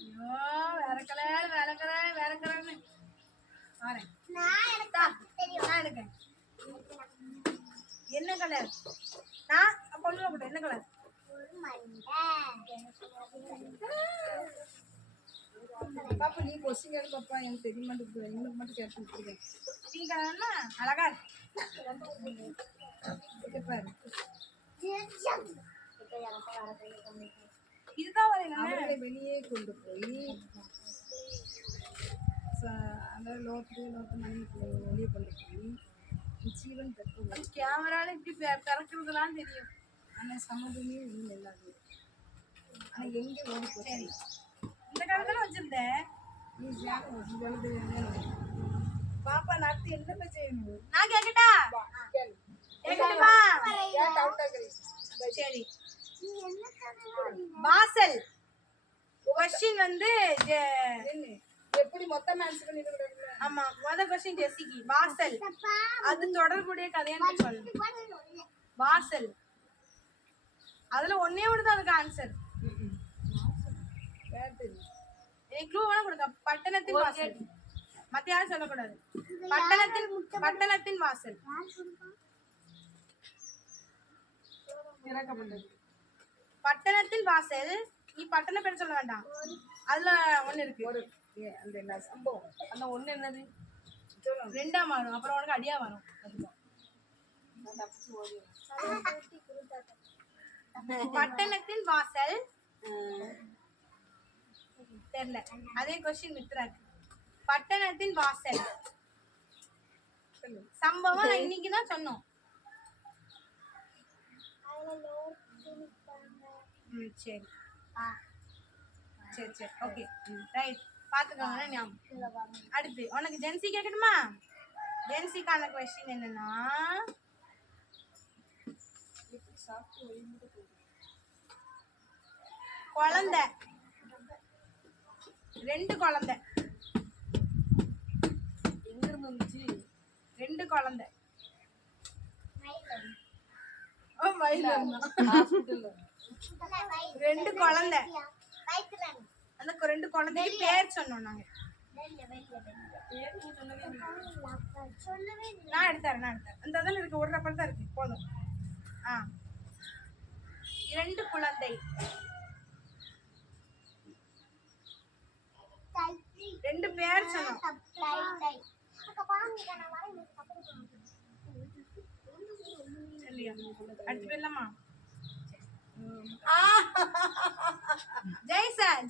ஐயோ வேற கலர் வேற கலர் வேற கலர்னு வரேன் நான் எடுக்கேன் என்ன கலர் நான் பொண்ணு போட்டேன் என்ன கலர் பாப்பா நீ கொஸ்டின் கேட்டு பாப்பா எனக்கு தெரிய மாட்டேங்குது. எனக்கு மட்டும் கேட்டு விட்டுருக்கேன். நீ கலர்னா அழகா ஓகே பாரு. இதுதான் வரையணும் அவர்களை வெளியே கொண்டு போய் அதாவது லோத்து மணி வெளியே கொண்டு போய் ஜீவன் பெற்று கேமரால இப்படி பிறக்கிறதுலாம் தெரியும் ஆனால் சமூகமே இன்னும் இல்லாது. ஆனால் எங்கே ஓடி போச்சு சரி இந்த கலர் வச்சிருந்தேன் நீ ஜாலிது பாப்பா நாட்டு என்ன செய்யணும். நான் கேக்கட்டா கேக்கட்டுமா சரி வாசல் கொஸ்டின் வந்து எப்படி மொத்தமா ஆன்சர் பண்ணிட்டு ஆமா கொஸ்டின் ஜெசிக்கு வாசல் அது தொடர்புடைய கதையான்னு சொல்லு வாசல் அதுல ஒன்னே ஒண்ணுதான் அதுக்கு ஆன்சர் க்ளூ வேணா கொடுங்க பட்டணத்தின் வாசல் மத்த யாரும் சொல்லக்கூடாது பட்டணத்தின் வாசல் பட்டணத்தின் வாசல் நீ பட்டண பேர் சொல்ல வேண்டாம் அதுல ஒண்ணு இருக்கு அந்த சம்பவம் அந்த ஒண்ணு என்னது ரெண்டாம் வரும் அப்புறம் உனக்கு அடியா வரும் பட்டணத்தின் வாசல் தெரியல அதே கொஸ்டின் மித்ராக்கு பட்டணத்தின் வாசல் சம்பவம் நான் இன்னைக்கு தான் சொன்னோம் சரி சரி சரி ஓகே ரைட் பாத்துக்கோங்க ஞாபகம் அடுத்து உனக்கு ஜென்சி கேட்கணுமா ஜென்சிக்கான கொஸ்டின் என்னன்னா குழந்தை ரெண்டு குழந்தை எங்க இருந்து வந்துச்சு ரெண்டு குழந்தை ரெண்டு குழந்தை அந்த 2 குழந்தைக்கு பேர் சொன்னோம் நாங்க. நான் எடுத்தேன். இந்த இதில் இருக்கு, ஒரு ரப்பர் தான் இருக்கு, போதும். 2 குழந்தை, 2 பேர் சொன்னோம். சரியா? அடுத்து போயிடலாமா?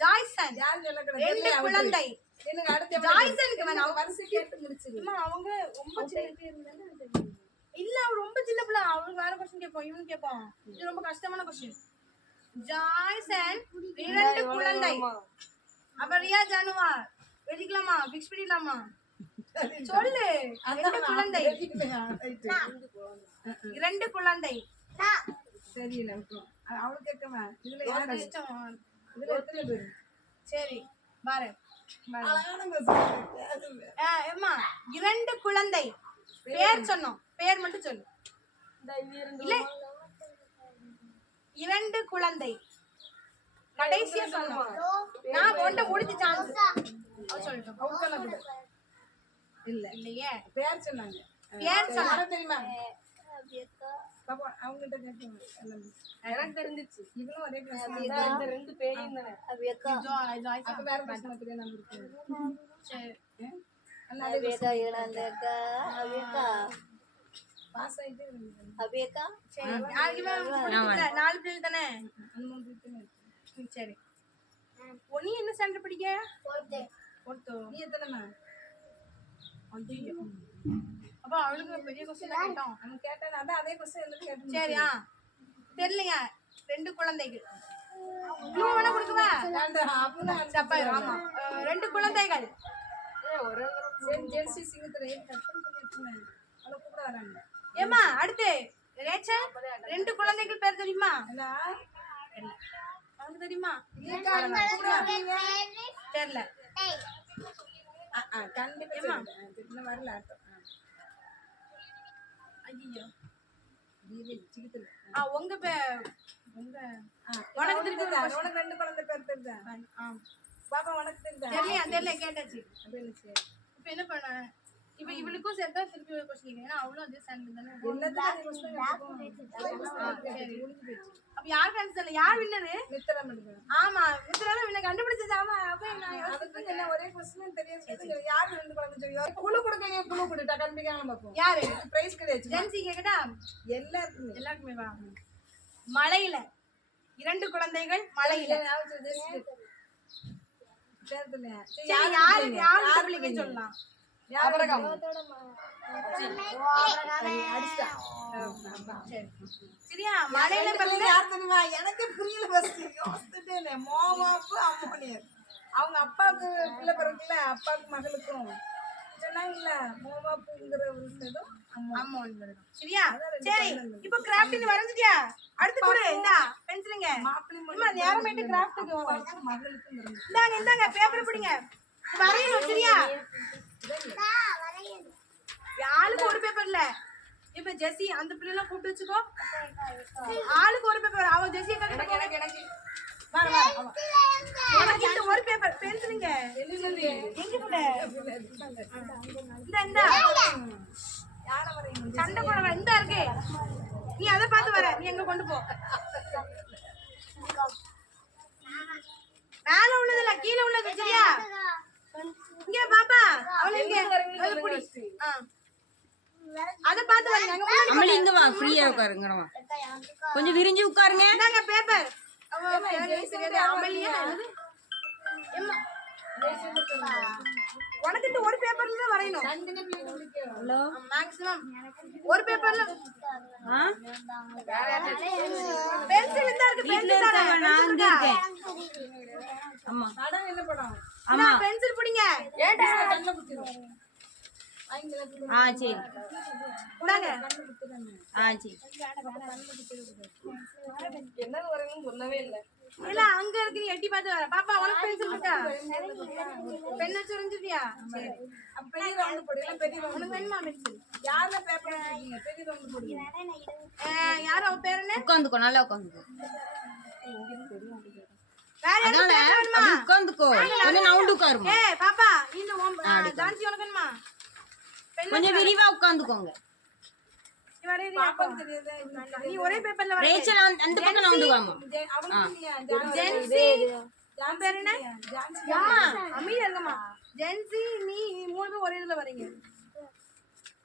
ஜாய்சன் யார் சொல்லக்கூடாது. 2 குழந்தை. எனக்கு அடுத்து ஜாய்சனுக்கு வேணாம். வரிசை கேட்டு முடிச்சிரு. அம்மா, அவங்க ரொம்ப சின்ன இல்ல, அவ ரொம்ப சின்ன பிள்ளை. அவளுக்கு வேற கொஸ்டின் கேட்போம், இவனு கேட்போம். இது ரொம்ப கஷ்டமான கொஸ்டின். ஜாய்சன் 2 குழந்தை. அப்ப ரியா ஜானுவார் எழுதிக்கலாமா? பிக்ஸ் பண்ணிடலாமா? சொல்லு. 2 குழந்தை. 2 குழந்தை. சரியில்லை விட்டுரும். அவளுக்கு கேட்கவா? இதுல யார் இஷ்டம்? இதுல எத்தனை பேர்? சரி, பாரு. அழகான question. அம்மா, 2 குழந்தை பேர் சொன்னோம். பேர் மட்டும் சொல்லு. இல்ல, 2 குழந்தை கடைசியா சொன்னோம். நான் ஒண்ட முடிஞ்ச சான்ஸ் சொல்லிட்டோம். அவங்க சொல்லக்கூடாது. இல்ல இல்லையே, பேர் சொன்னாங்க. பேர் சொன்னா யாரை தெரியுமா? பாப்பா அவங்ககிட்ட கேட்கணும். எனக்கு தெரிஞ்சிச்சு. இவளும் ஒரே class தான். இந்த 2 பேரையும் தானே. அப்ப வேற பிரச்சனை பெரிய நம்பர் இருக்கு. சரி. பாஸ் ஆயிட்டே இருக்கு. சரி, யாருக்குமே முடிக்கல. 4 பிள்ளை தானே. சரி. நீ என்ன ஸ்டாண்டர்ட் படிக்க? 4th. நீ எத்தனைமா? ஐயோ, அப்ப அவளுக்கு பெரிய கொஸ்டின் கேட்டோம். நம்ம கேட்டேன். அதான் அதே கொஸ்டின் எனக்கு கேட்டேன். சரியா? தெரியலைங்க. 2 குழந்தைகள். க்ளூ வேணா கொடுக்கவா? அப்பதான் தப்பாயிரும். ஆமா, 2 குழந்தைகள். ஜென்சி சிங்கத்துல கட்டம் சொல்லிட்டுமே அவளை கூப்பிட வராங்க. ஏமா, அடுத்து ரேச்சல். 2 குழந்தைகள் பேர் தெரியுமா? இல்ல அவனுக்கு தெரியுமா? தெரியல. கண்டிப்பா இன்னும் வரல. ஐயோ, சிங்கத்துல உங்க உங்க உனக்கு தெரியுதா? உனக்கு 2 குழந்தை பேர் தெரியுதா? பாப்பா உனக்கு தெரியுதா? தெரியல கேட்டாச்சு. அப்படின்னு சரி. இப்ப என்ன பண்ண? இப்ப இவளுக்கும் சேர்த்தா திருப்பி ஒரு கொஸ்டின் கேட்க. ஏன்னா அவளும் அதே ஸ்டாண்டர்ட் தானே. எல்லாத்துக்கும் கொஸ்டின் கேட்கும். அப்ப யாருக்கு ஆன்சர் இல்ல? யார் வின்னரு? மித்தரா மட்டும். ஆமா, மித்ரால வின்ன கண்டுபிடிச்சது. ஆமா, அப்ப நான் அதுக்கு என்ன ஒரே கொஸ்டின் தெரியாது. யார் 2 குழந்தை சொல்லியோ குழு கொடுக்கீங்க. குழு கொடுத்தா கண்டிப்பாக பாப்போம். யாரு? பிரைஸ் கிடையாது. ஜென்சி கேக்கடா? எல்லாருக்குமே வா. மலையில 2 குழந்தைகள் மலையில. யாரு பிள்ளைங்க சொல்லலாம்? சரியா? மலையில எனக்கு புரியல. அவங்க அப்பாவுக்கு பிள்ளை பிறகுல அப்பாவுக்கு மகளுக்கும் சொன்னாங்கல்ல. மோவாப்புங்கிற ஒரு அம்மா. சரியா? சரி, இப்போ கிராஃப்ட் வரைஞ்சிட்டியா? அடுத்து கூட இந்த பென்சிலுங்க. அம்மா, நேரமேட்டு கிராஃப்ட்க்கு மகளுக்கும் இந்தாங்க பேப்பர் பிடிங்க. வரையணும். சரியா? ஆளுக்கு ஒரு பேப்பர் இல்ல. இப்ப ஜெசி அந்த பிள்ளைலாம் கூப்பிட்டு வச்சுக்கோ. ஆளுக்கு ஒரு பேப்பர். அவன் ஜெசியை எனக்கு ஒரு பேப்பர் பென்சிலுங்க. எங்க கூட இந்த சண்டை போட இந்த இருக்கு. நீ அதை பார்த்து வர. நீ எங்க கொண்டு போ. மேல உள்ளதுல கீழே உள்ளது. சரியா? இங்க பாப்பா, அவளுக்கு அத பார்த்து வரீங்க. அம்மளி இங்க வா, ஃப்ரீயா உட்காருங்க. கொஞ்சம் விரிஞ்சு உட்காருங்க. இந்தாங்க பேப்பர். உனக்கு இந்த ஒரு பேப்பர்ல தான் வரையணும். மேக்ஸிமம் ஒரு பேப்பர்ல. பென்சில் இந்த இருக்கு. பென்சில் தான் நான் அங்க இருக்கேன். அம்மா, படம் என்ன படம்? அம்மா, பென்சில் பிடிங்க. ஏடா கண்ணை குத்திரும். சரி குடாங்க. சரி. என்ன வரணும்னு சொல்லவே இல்லை. இல்ல, அங்க இருக்கு. நீ எட்டி பார்த்து வர. பாப்பா, உனக்கு பென்சில் இருக்கா? பென் வச்சு வரைஞ்சிட்டியா? சரி. பெரிய ரவுண்ட் போடுங்க. பெரிய ரவுண்ட் உனக்கு வேணுமா பென்சில்? யாரல பேப்பர் வச்சிருக்கீங்க? பெரிய ரவுண்ட் போடுங்க. யார் அவ பேர் என்ன? உட்காந்துக்கோ, நல்லா உட்காந்துக்கோ. வேற யாரும் அதானே பேப்பர் வேணுமா? அப்படி உட்காந்துக்கோ கொஞ்சம் நவுண்டு உட்காருமா ஏய் பாப்பா இந்த ஜான்சி உனக்கு வேணுமா? பென் கொஞ்சம் விரிவா உட்காந்துக்கோங்க. நீ வரைய பாப்பாக்கு தெரியாதா? இவனுக்கு நீ ஒரே பேப்பர்ல வரைய. ரேச்சல் அந்த பக்கம் நவுண்டு வாமா. அவனுக்கு இல்லையா? ஜென்சி ஜான்சி பேர் என்ன? ஜான்சி அம்மா அமைதியா இருக்கம்மா. ஜென்சி நீ மூணு பேரும் ஒரே இதுல வரீங்க.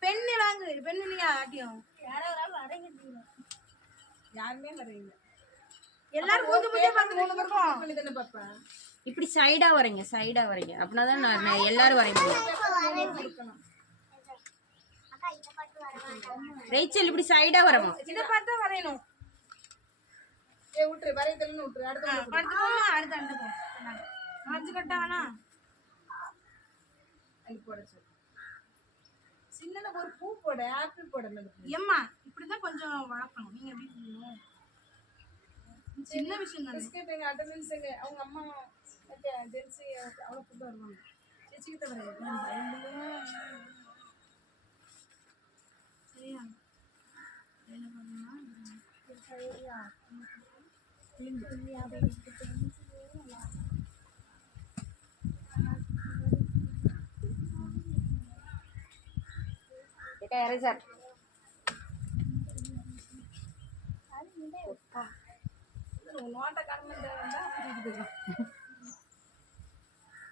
பென் வாங்கு. பென் இல்லையா ஆட்டியும்? யாருமே வரையில. எல்லாரும் மூஞ்சி மூஞ்சி பார்த்து மூணு பேரும் பண்ணி தானே பாப்பா. இப்படி சைடா வரீங்க சைடா வரீங்க அப்படின்னா தான் நான் எல்லாரும் வரைய முடியும். ரேச்சல் இப்படி சைடா வரமா. இத பார்த்தா வரையணும். ஏய் விட்டுரு, வரையதலன்னு விட்டுரு. அடுத்து அடுத்து போமா அடுத்து போ. அஞ்சு கட்டா வேணா. அங்க போட சொல்லு. சின்னதா ஒரு பூ போட, ஆப்பிள் போட மேடம். ஏம்மா இப்படிதான் கொஞ்சம் வளர்க்கணும். நீங்க எப்படி பண்ணணும்? சின்ன விஷயம் தானே. பிஸ்கட் எங்க அட்டெண்டன்ஸ் அவங்க அம்மா ஜென்சி அவளை கூப்பிட்டு வருவாங்க. சேச்சிக்கிட்ட வரைய. சரியா? என்ன பண்ணலாம்? எரேசர் நோட்ட கடமை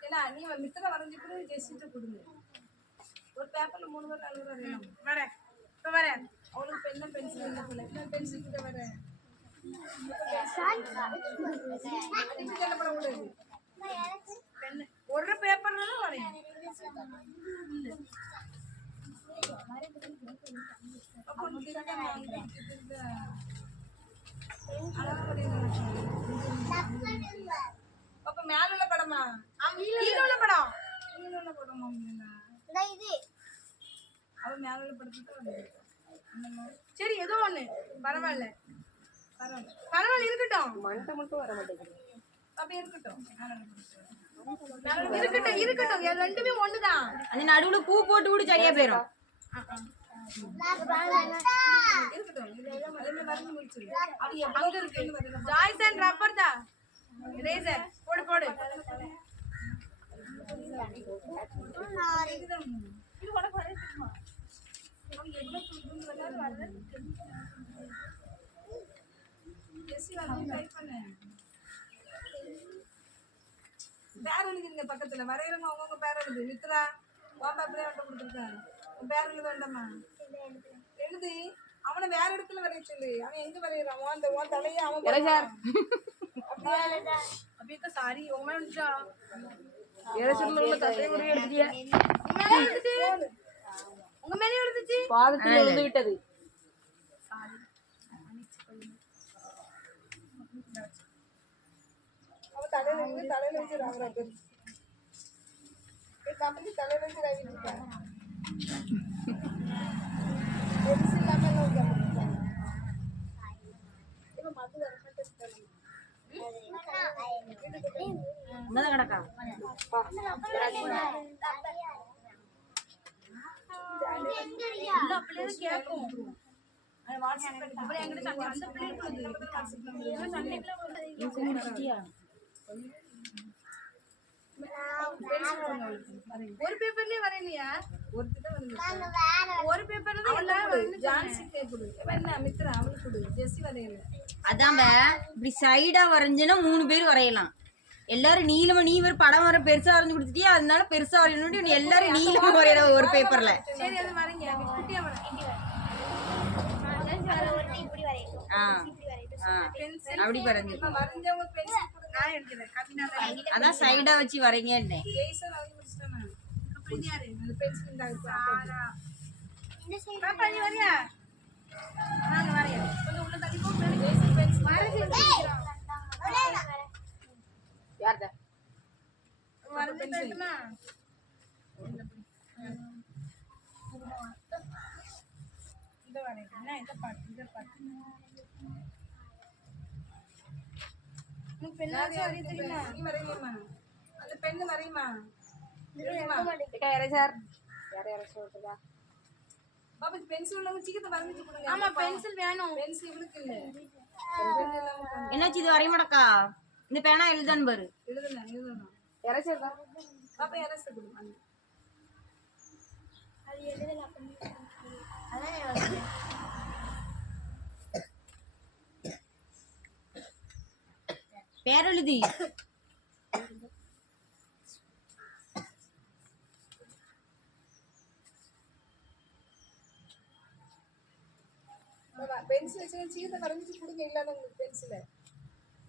ஏன்னா நீ மித்திர வரைஞ்சி கூட ஜெஸ்டிட்ட கொடுங்க. ஒரு பேப்பர்ல 3 பேர் 4 பேர் வரையலாம். வரேன். இப்ப வரேன். அவளுக்கு பென்ன பென்சில் என்ன போல என்ன பென்சில் கிட்ட வரேன். அதுக்கு என்ன பண்ண முடியாது. பென் ஒரு பேப்பர்ல தான் வரையணும். அப்போ திருட அப்ப மேல உள்ள படமா? கீழ உள்ள படம். கீழ உள்ள படமா? அவ மேல உள்ள படத்துக்கு வந்து சரி ஏதோ ஒண்ணு பரவாயில்ல. பரவாயில்ல. பரவாயில்ல இருக்கட்டும். மண்டை மட்டும் வர மாட்டேங்குது. அப்ப இருக்கட்டும். இருக்கட்டும் இருக்கட்டும். இது ரெண்டுமே ஒண்ணுதான். அந்த நடுவுல பூ போட்டு கூட சரியா போயிடும். இருக்கட்டும். அதே மருந்து முடிச்சிரு. அது அங்க இருக்கு. ஜாய்ஸ் அண்ட் ரப்பர் தான். ரேசர் போடு போடு. இது உனக்கு வரைய தெரியுமா? அவங்க எவ்வளவு துண்டு வராது. ஜெஸ்ஸி வந்து ட்ரை பண்ணு. பேர் எழுதிருங்க பக்கத்துல. வரையறவங்க அவங்கவுங்க பேர் எழுது. மித்ரா பாப்பா அப்படியே அவன்கிட்ட கொடுத்துருக்கேன். உன் பேர் எழுத வேண்டாமா? எழுதி அவனை வேற இடத்துல வரைய சொல்லு. அவன் எங்க வரையறான்? உன் தலையை அவன் அப்படியே சாரி உங்க மேல வந்துச்சா? எரேசர்ல உள்ள தட்டை முறை எடுத்துட்டியா? உங்க மேல வந்துச்சு. உங்க மேல வந்துச்சு. பாதத்தில் விழுந்து விட்டது. அவன் தலையில வச்சு ராவரா பெருசு. கம்பெனி தலையில வச்சு ராவிச்சுட்டா. பெருசு இல்லாம எல்லாம் உட்காந்துருக்காங்க. இப்ப மது வரமாட்டேன். என்னதான் கிடக்கா? எல்லா பிள்ளைகளும் கேட்கும். வாட்ஸ்அப்ல அப்புறம் எங்கிட்ட சண்டை அந்த பிள்ளைகளுக்கு ஒரு பேப்பர்லயே வரையலையா? ஒரு பேப்பர்ல தான் எல்லாரும் ஜான்சி கொடு. என்ன மித்ரா அவளுக்கு கொடு. ஜெஸ்ஸி வரையல. அதான் இப்படி சைடா வரைஞ்சுன்னா 3 பேர் வரையலாம். எல்லாரும் நீளமா நீ ஒரு படம் வர பெருசா வரைஞ்சு கொடுத்துட்டியா, அதனால பெருசா வரையணும். எல்லாரும் நீளமா வரையற ஒரு பேப்பர்ல. சரி அது வரைங்க. குட்டியா வரைங்க. அப்படி வரைஞ்சு வரைஞ்சவங்க பென்சில் கொடு. நான் எடுக்கிறேன். கவினா அதான் சைடா வச்சு வரைங்கன்னு. ஜெய்சன் அவங்க முடிச்சிட்டானா? பின்னாரு அந்த பென்சில் இந்த சாரா பாப்பா நீ வரியா? நாங்க வரையா. கொஞ்சம் உள்ள தள்ளி போ. ஜெய்சன் பென்சில் வரைஞ்சு யார்த? வரைஞ்சு பேசுமா? இந்த வரையா. இந்த பாட்டு. உனக்கு பெண்ணாச்சும் வரைய தெரியுமா? நீ வரையுமா? அந்த பெண்ணு வரையுமா? Eraser eraser ஓட்டுதா? பாப்பா பென்சில் உள்ளவங்க சீக்கிரத்தை வரைஞ்சு கொடுங்க. ஆமா பென்சில் வேணும். பென்சில் இவளுக்கு இல்ல. என்னாச்சு இது வரைய மாட்டக்கா? இந்த பேனா எழுதான்னு பாரு. எழுதணும் இறச்சிருக்கா பாப்பா யாராவது கொடுங்க பேர் எழுதி. பென்சில் வச்சு சீதை வரைஞ்சி கொடுங்க. இல்லாத உங்களுக்கு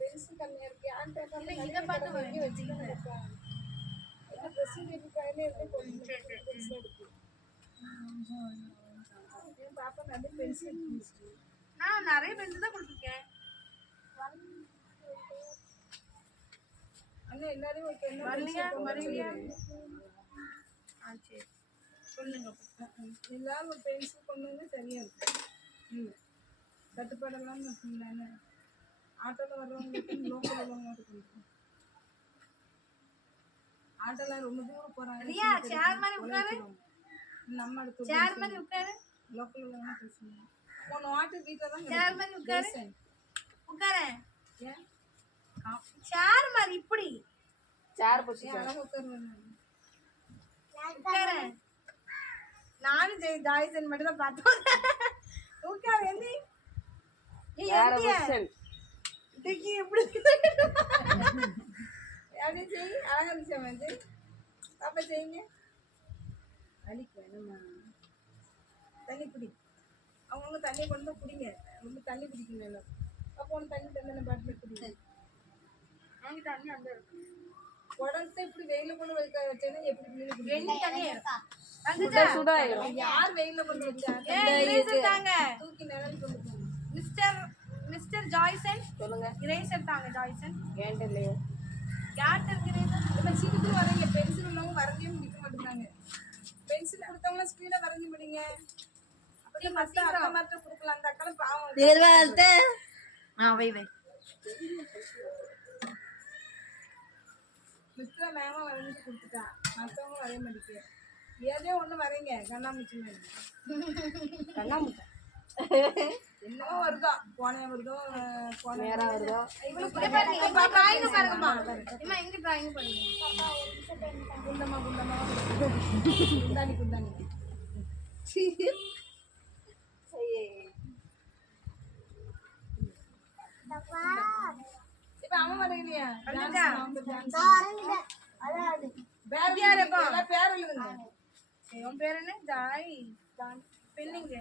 பென்சில் கம்மியா இருக்கு. ஆன் பேப்பர்ல இதை பார்த்து வரைஞ்சி வச்சுக்கோங்க. பிரசிடென்ட் கையில இருக்கு பென்சில் எடுத்து பாப்பா நிறைய பென்சில் நான் நிறைய பென்சில் தான் கொடுத்துருக்கேன். அண்ணா எல்லாரையும் ஒரு பென் வரலையா? சரி சொல்லுங்க. எல்லாரும் ஒரு பென்சில் கொண்டு வந்து சரியா இருக்கும். தட்டுப்பாடெல்லாம் இருக்குங்களா? ஆட்டோவில் வர்றவங்களுக்கு லோக்கல் உள்ளவங்களுக்கு கொடுக்கும். ஆட்டோவில் ரொம்ப தூரம் போகிறாங்க. நம்ம அடுத்து லோக்கல் உள்ளவங்க பேசுவாங்க. போன ஆட்டு வீட்டில் தான் உட்காரேன். ஏன் சேர் மாதிரி இப்படி சேர் போச்சு அழகாக உட்காருவேன். உட்காரேன். நானும் ஜாய்சன் மட்டும் தான் பார்த்தோம். உட்காரு எந்தி. இப்படி அப்படியே செய். அழகா இருந்துச்சா வந்து பாப்பா செய்யுங்க. அழிக்க வேணுமா? தண்ணி குடி. அவங்கவுங்க தண்ணியை கொண்டு வந்து குடிங்க. ரொம்ப தண்ணி குடிக்கணும் எல்லாம். அப்போ ஒன்று தண்ணி தண்ணி பாட்டில் குடிங்க. வாங்கி தண்ணி அந்த இருக்கு. உடனே இப்படி வெயில கொண்டு வச்சேன்னா எப்படி வெண்ணி தண்ணி யார் வெயில கொண்டு வச்சா? தூக்கி நிழல் கொண்டு போங்க. மிஸ்டர் ஜாய்சன் சொல்லுங்க. இரேசர் தாங்க ஜாய்சன். ஏன்ட்ட இல்லையோ? யார்கிட்ட இருக்கு இரேசர்? இப்போ சீக்கிரம் வரீங்க. பென்சில் உள்ளவங்க வரைஞ்சே முடிக்க மாட்டேங்கிறாங்க. பென்சில் கொடுத்தவங்கள ஸ்பீடா வரைஞ்சி முடிங்க. அப்படியே மத்த அக்கா மாத்த கொடுக்கலாம். அந்த அக்கால பாவம். வை வை. மிஸ்டர் மேமா வரைஞ்சி கொடுத்துட்டா. மற்றவங்க வரைய மாட்டேங்க. ஏதோ ஒண்ணு வரைங்க. கண்ணாமூச்சி மாதிரி. கண்ணாமூச்சி என்னவோ வருதோ போனே வருதோ நேரா வருதோ. குண்டமா குண்டமா குண்டானி குண்டானி. இப்ப அவன் வரையிலையா? பேர் எழுதுங்க. உன் பேர் என்ன? ஜாய் பெண்ணிங்க.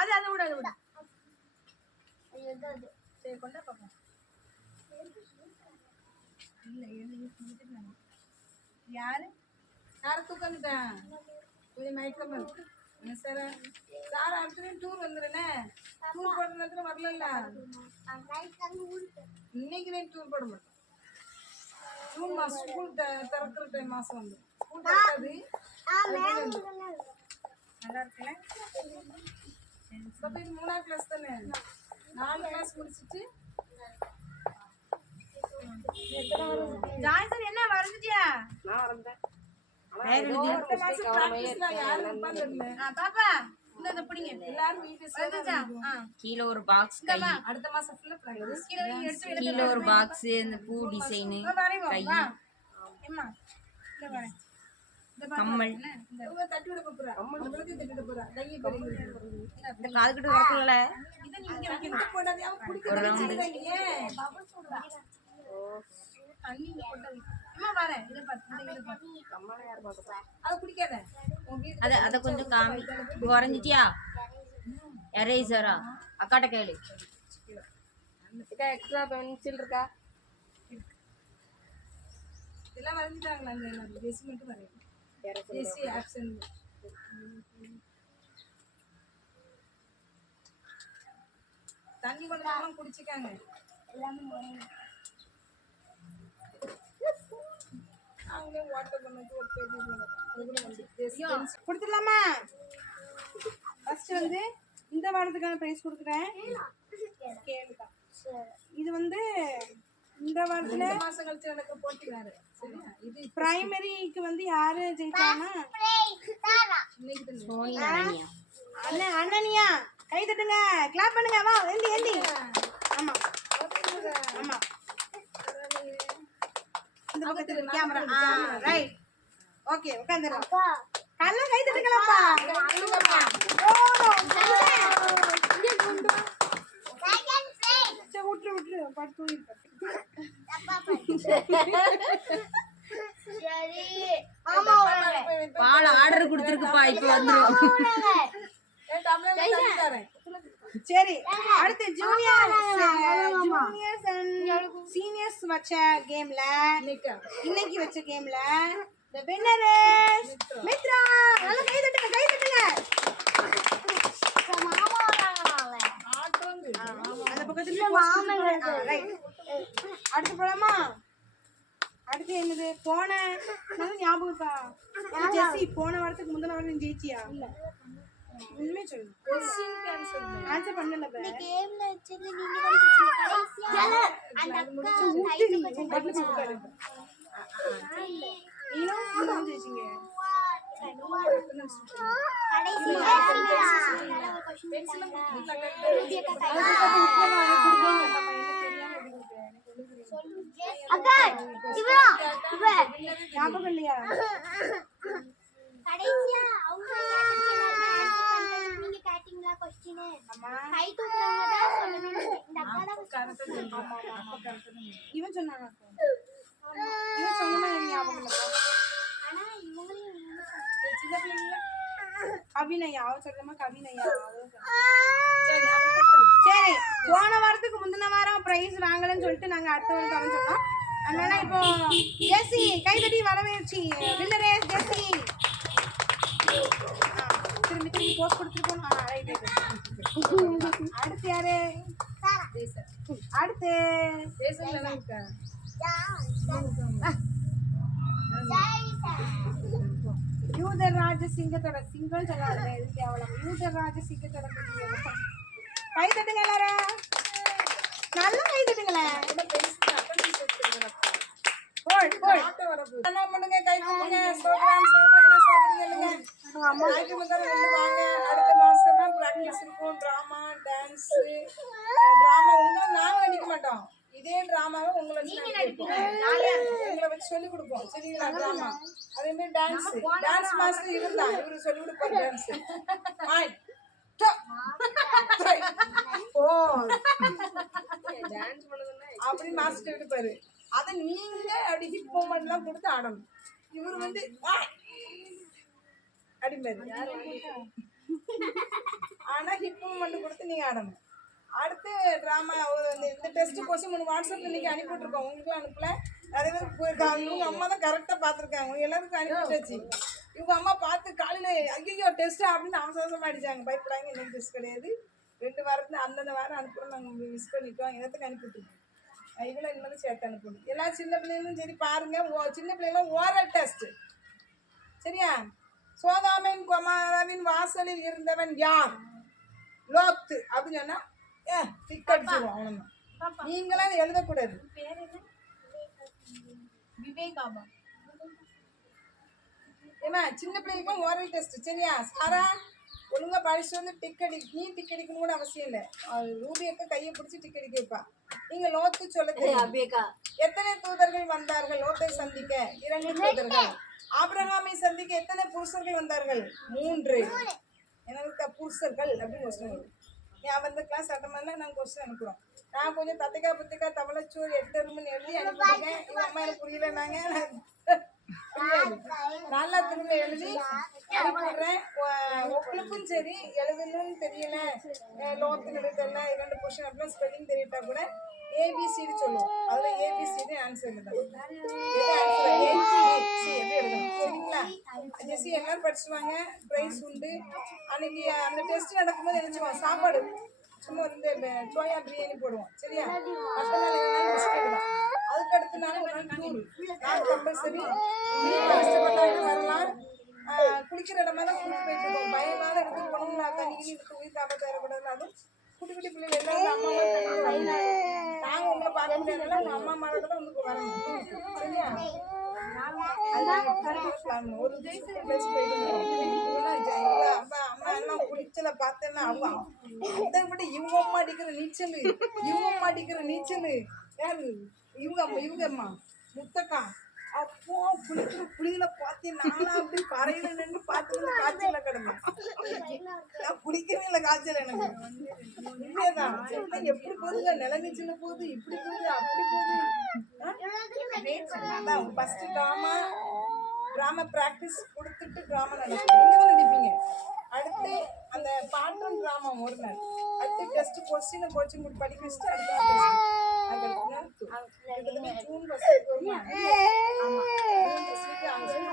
அது அதை விட சரி கொண்டா பாப்போம். யாரு யாரை தூக்கிட்டேன்? கொஞ்சம் மயக்கம் சார். சார் அடுத்த டூர் வந்துடுறேனே. டூர் போடுற நேரத்தில் வரல. இன்னைக்கு நான் டூர் போட மாட்டேன். ஜூன் மாதம் ஸ்கூல் திறக்கிற டைம் மாதம் வந்து ஸ்கூல் திறக்காது. நல்லா இருக்குல்ல? இப்போ இது 3ஆம் கிளாஸ் தானே. 4 கிளாஸ் முடிச்சுட்டு ஜாய்சன் என்ன வரைஞ்சிட்டியா? நான் வரேன். பேர் எழுதி. அடுத்த மாசம் பிராக்டிஸ்ல யாரு இருப்பான்னு தெரியல. பாப்பா இந்த பிடிங்க. எல்லாரும் வீட்டுல கீழே ஒரு பாக்ஸ் கை. அடுத்த மாசம் ஃபுல்லா பிராக்டிஸ். கீழே ஒரு பாக்ஸ், இந்த பூ டிசைன், கை, ஏம்மா இந்த பாரு. கம்மல். இவங்க தட்டி விட போறா. அவங்களுக்கு தட்டி விட போறா. கையை பெரிய இந்த காது கிட்ட வரக்குள்ள இத நீங்க வைக்க போடாதே. அவ குடிக்க வச்சிருக்கீங்க. பபுள்ஸ் போடுறா. தண்ணி போட்டு அம்மா வரேன். இத பாத்து இத பாத்து. அம்மா யார் பாக்குறா? அத குடிக்காத. அத கொஞ்சம் காமி. வரைஞ்சிட்டியா? எரேசரா? அக்காட்ட கேளு. இதா எக்ஸ்ட்ரா பென்சில் இருக்கா? இதெல்லாம் வரைஞ்சிட்டாங்களா? அந்த ஜெசி மட்டும் வரையணும். ஜெசி ஆப்ஷன். தண்ணி கொண்டாலும் குடிச்சிக்காங்க. எல்லாமே அவங்க வாட்டர் பண்ணது ஒரு பேஜ் கொடுத்துடலாமா? ஃபர்ஸ்ட் வந்து இந்த வாரத்துக்கான பிரைஸ் கொடுக்குறேன். கேளுதான். இது வந்து இந்த வாரத்துல மாசம் கழிச்சு எனக்கு போட்டி வேற. சரியா? இது பிரைமரிக்கு வந்து யாரு ஜெயிச்சாங்கன்னா சோனி அனன்யா. அண்ணனியா. கை தட்டுங்க, கிளாப் பண்ணுங்க. வா எந்தி எந்தி. ஆமா ஆமா இந்த பக்கத்துல கேமரா ரைட் ஓகே உட்காந்துடலாம் கல்ல கை தட்டுங்களப்பா விட்டுரு விட்டுரு படுத்து பால் ஆர்டர் கொடுத்துருக்குப்பா இப்போ வந்துடும். சரி அடுத்து ஜூனியர்ஸ் அண்ட் சீனியர்ஸ் வச்ச கேம்ல இன்னைக்கு வச்ச கேம்ல the winner is மித்ரா. நல்ல கை தட்டுங்க கை தட்டுங்க. அந்த பக்கத்துல ரைட் அடுத்து போலாமா? அடுத்து என்னது போன ஞாபகம் இருக்கா? ஜெஸ்ஸி போன வாரத்துக்கு முந்தின வாரம் நீ ஜெயிச்சியா? இல்ல உண்மையே சொல்லு. ஆன்சர் பண்ணல பே. இந்த கேம்ல வச்சது நீங்க தான் ஜெயிச்சீங்க. அந்த அக்கா டைட்டில் வச்சிருக்காங்க. நீங்க ஜெயிச்சீங்க. ஞாபகம் இல்லையா? கடைசியா அவங்க நீங்க கேட்டிங்களா क्वेश्चन கை தூக்குறவங்க தான் சொல்லணும். இந்த அக்கா தான் இவன் சொன்னானா? இவன் சொன்னா எனக்கு ஞாபகம் இல்ல. ஆனா இவங்களே சின்ன பிள்ளைங்க கவினையா அவ சொல்றமா கவினையா சரி போன வாரத்துக்கு முந்தின வாரம் பிரைஸ் வாங்கலன்னு சொல்லிட்டு நாங்க அடுத்த வாரம் தரேன்னு சொன்னோம். அதனால இப்போ ஜெஸ்ஸி கை தட்டி வரவேற்சி வின்னரே ஜெஸ்ஸி. திரும்பி திரும்பி போஸ்ட் கொடுத்துருக்கோம். ரைட் அடுத்து யாரு? அடுத்து யூதராஜ சிங்கத்தோட சிங்கம் சொல்லாத இது கேவலம். யூதராஜ சிங்கத்தோட கை தட்டுங்க எல்லாரும். நல்லா கை தட்டுங்களேன். அடுத்த மாசம் பிராக்டிஸ் இருக்கும். டிராமா டான்ஸ் டிராமா உங்க நாங்க நடிக்க மாட்டோம். இதே டிராமாவை உங்களை வச்சு சொல்லி கொடுப்போம். சரிங்களா? டிராமா அதே மாதிரி டான்ஸ் மாஸ்டர் இருந்தா இவரு சொல்லி கொடுப்பாரு டான்ஸ். அப்படி மாஸ்டர் எடுப்பாரு. அதை நீங்க அப்படி ஹிப் மூமெண்ட் எல்லாம் கொடுத்து ஆடணும். இவரு வந்து அடிப்பாரு. ஆனா ஹிப் மூமெண்ட் கொடுத்து நீங்க ஆடணும். அடுத்து டிராமா இந்த டெஸ்ட் கொஸ்டின் வாட்ஸ்அப்ல இன்னைக்கு அனுப்பிவிட்டுருக்கோம். உங்களுக்கு அனுப்பல நிறைய பேருக்கு போயிருக்காங்க. இவங்க அம்மா தான் கரெக்டா பாத்துருக்காங்க. எல்லாருக்கும் அனுப்பிவிட்டாச்சு. இவங்க அம்மா பார்த்து காலையில ஐயோ டெஸ்ட் அப்படின்னு அவசரமா அடிச்சாங்க. பயப்படாங்க இன்னைக்கு டெஸ்ட் கிடையாது. 2 வாரத்துல அந்தந்த வாரம் அனுப்புறோம். நாங்கள் மிஸ் பண்ணிட்டோம். இடத்துக்கு அனுப்பிவிட்டுருக்கோம். இவ்வளோ இனிமேல் சேர்த்து அனுப்பணும். எல்லா சின்ன பிள்ளைங்களும் சரி பாருங்க. சின்ன பிள்ளைங்களும் ஓரல் டெஸ்ட் சரியா? சோதாமின் குமாரவின் வாசலில் இருந்தவன் யார்? லோத்து அப்படின்னு சொன்னா டிக் அடிச்சிடும். அவனு நீங்களாம் எழுதக்கூடாது. விவேகாபா ஏமா சின்ன பிள்ளைங்களுக்கும் ஓரல் டெஸ்ட் சரியா? சாரா ஒழுங்கா படிச்சுட்டு வந்து டிக் அடி. நீ டிக் அடிக்கணும் கூட அவசியம் இல்லை. ரூபியக்க கையை பிடிச்சி டிக் அடிக்க வைப்பா. நீங்க லோத்து சொல்ல தெரியும். எத்தனை தூதர்கள் வந்தார்கள் லோத்தை சந்திக்க? 2 தூதர்கள். ஆபிரகாமை சந்திக்க எத்தனை புருஷர்கள் வந்தார்கள்? 3. எனக்கு புருஷர்கள் அப்படின்னு கொஸ்டின் வரும். நான் வந்து கிளாஸ் அட்டமெண்ட்ல நாங்கள் கொஸ்டின் அனுப்புகிறோம். நான் கொஞ்சம் தத்தைக்கா புத்திக்கா தவளைச்சோறு 8 ரூம்னு எழுதி அனுப்பிட்டேன். இவங்க அம்மா எனக்கு புரியலன்னாங்க. நல்லா திரும்ப எழுதி அனுப்பிடுறேன். உங்களுக்கும் சரி எழுதணும்னு தெரியல லோத்துன்னு எழுதல 2 கொஸ்டின் அப்படின்னா ஸ்பெல்லிங் தெரியட்டா கூட ஏபிசிடி சொல்லுவோம். அதுல ஏபிசிடி ஆன்சர் எழுதணும். சரிங்களா? ஜெஸ்ஸி எல்லாரும் படிச்சுவாங்க. பிரைஸ் உண்டு. அன்னைக்கு அந்த டெஸ்ட் நடக்கும்போது நினைச்சுவோம் சாப்பாடு சும்மா இந்த சோயா பிரியாணி போடுவோம். சரியா? மற்ற நாள் எல்லாம் பிஸ்கெட் தான். அதுக்கு அடுத்த நாள் ஒரு நாள் டூர். நான் கம்பல்சரி கஷ்டப்பட்டாலும் வரலாம். குளிக்கிற இடமா தான் கூட்டு போயிட்டு இருக்கோம். பயனால எடுத்துட்டு போகணும். நான் தண்ணி உயிர் காப்பாற்ற தரக்கூடாது. அதுவும் குட்டி குட்டி பிள்ளைங்க எல்லாரும் அம்மா அம்மா நாங்கள் உங்களை பார்க்க முடியாதுனால உங்கள் அம்மா அம்மாவோட தான் உங்களுக்கு வரணும். சரியா? அதான் ஒரு பிளேஸ் போயிட்டு அம்மா ஆனா எல்லாம் குளிச்சல பார்த்தேன்னா அவங்க அதை விட இவங்க அம்மா அடிக்கிற நீச்சல் யாரு இவங்க அம்மா முத்தக்கா அப்போ குளிக்கிற புளியில பார்த்தேன் நானும் அப்படி பறையில நின்று பார்த்து காய்ச்சல கிடந்தேன். நான் குளிக்கவே இல்லை காய்ச்சல் எனக்கு உண்மையதான். எப்படி போகுதுங்க நிலநீச்சல போகுது இப்படி போகுது அப்படி போகுது. ஃபர்ஸ்ட் டிராமா பிராக்டிஸ் கொடுத்துட்டு டிராமா நடிப்பீங்க. அடுத்து அந்த பாட்டன் டிராமா ஒரு நாள், அடுத்து டெஸ்ட் கொஸ்டின் கோச்சிங் படிக்க வச்சுட்டு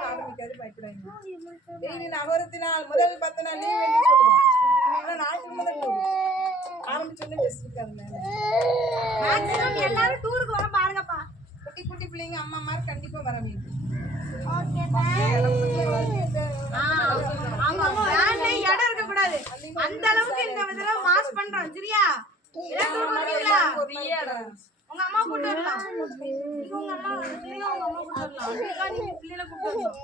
ஆரம்பிக்காது பயப்படாங்க. டெய்லி நகரத்தினால் முதல் 10 நாள் லீவ் வேண்டி சொல்லுவோம். ஆனா ஞாயிற்றுக்கிழமை தான் டூர் ஆரம்பிச்சோடனே டெஸ்ட் இருக்காதுங்க. எல்லாரும் டூருக்கு வர பாருங்கப்பா. குட்டி குட்டி பிள்ளைங்க அம்மா மாதிரி கண்டிப்பா வர வேண்டும். இடம் இருக்க கூடாது. அந்த அளவுக்கு இந்த விதத்துல மாஸ் பண்றோம். சரியா? உங்க அம்மா கூட்டு வரலாம். உங்க அம்மா கூட்டு வரலாம். நீங்க பிள்ளைல கூட்டு வரலாம்.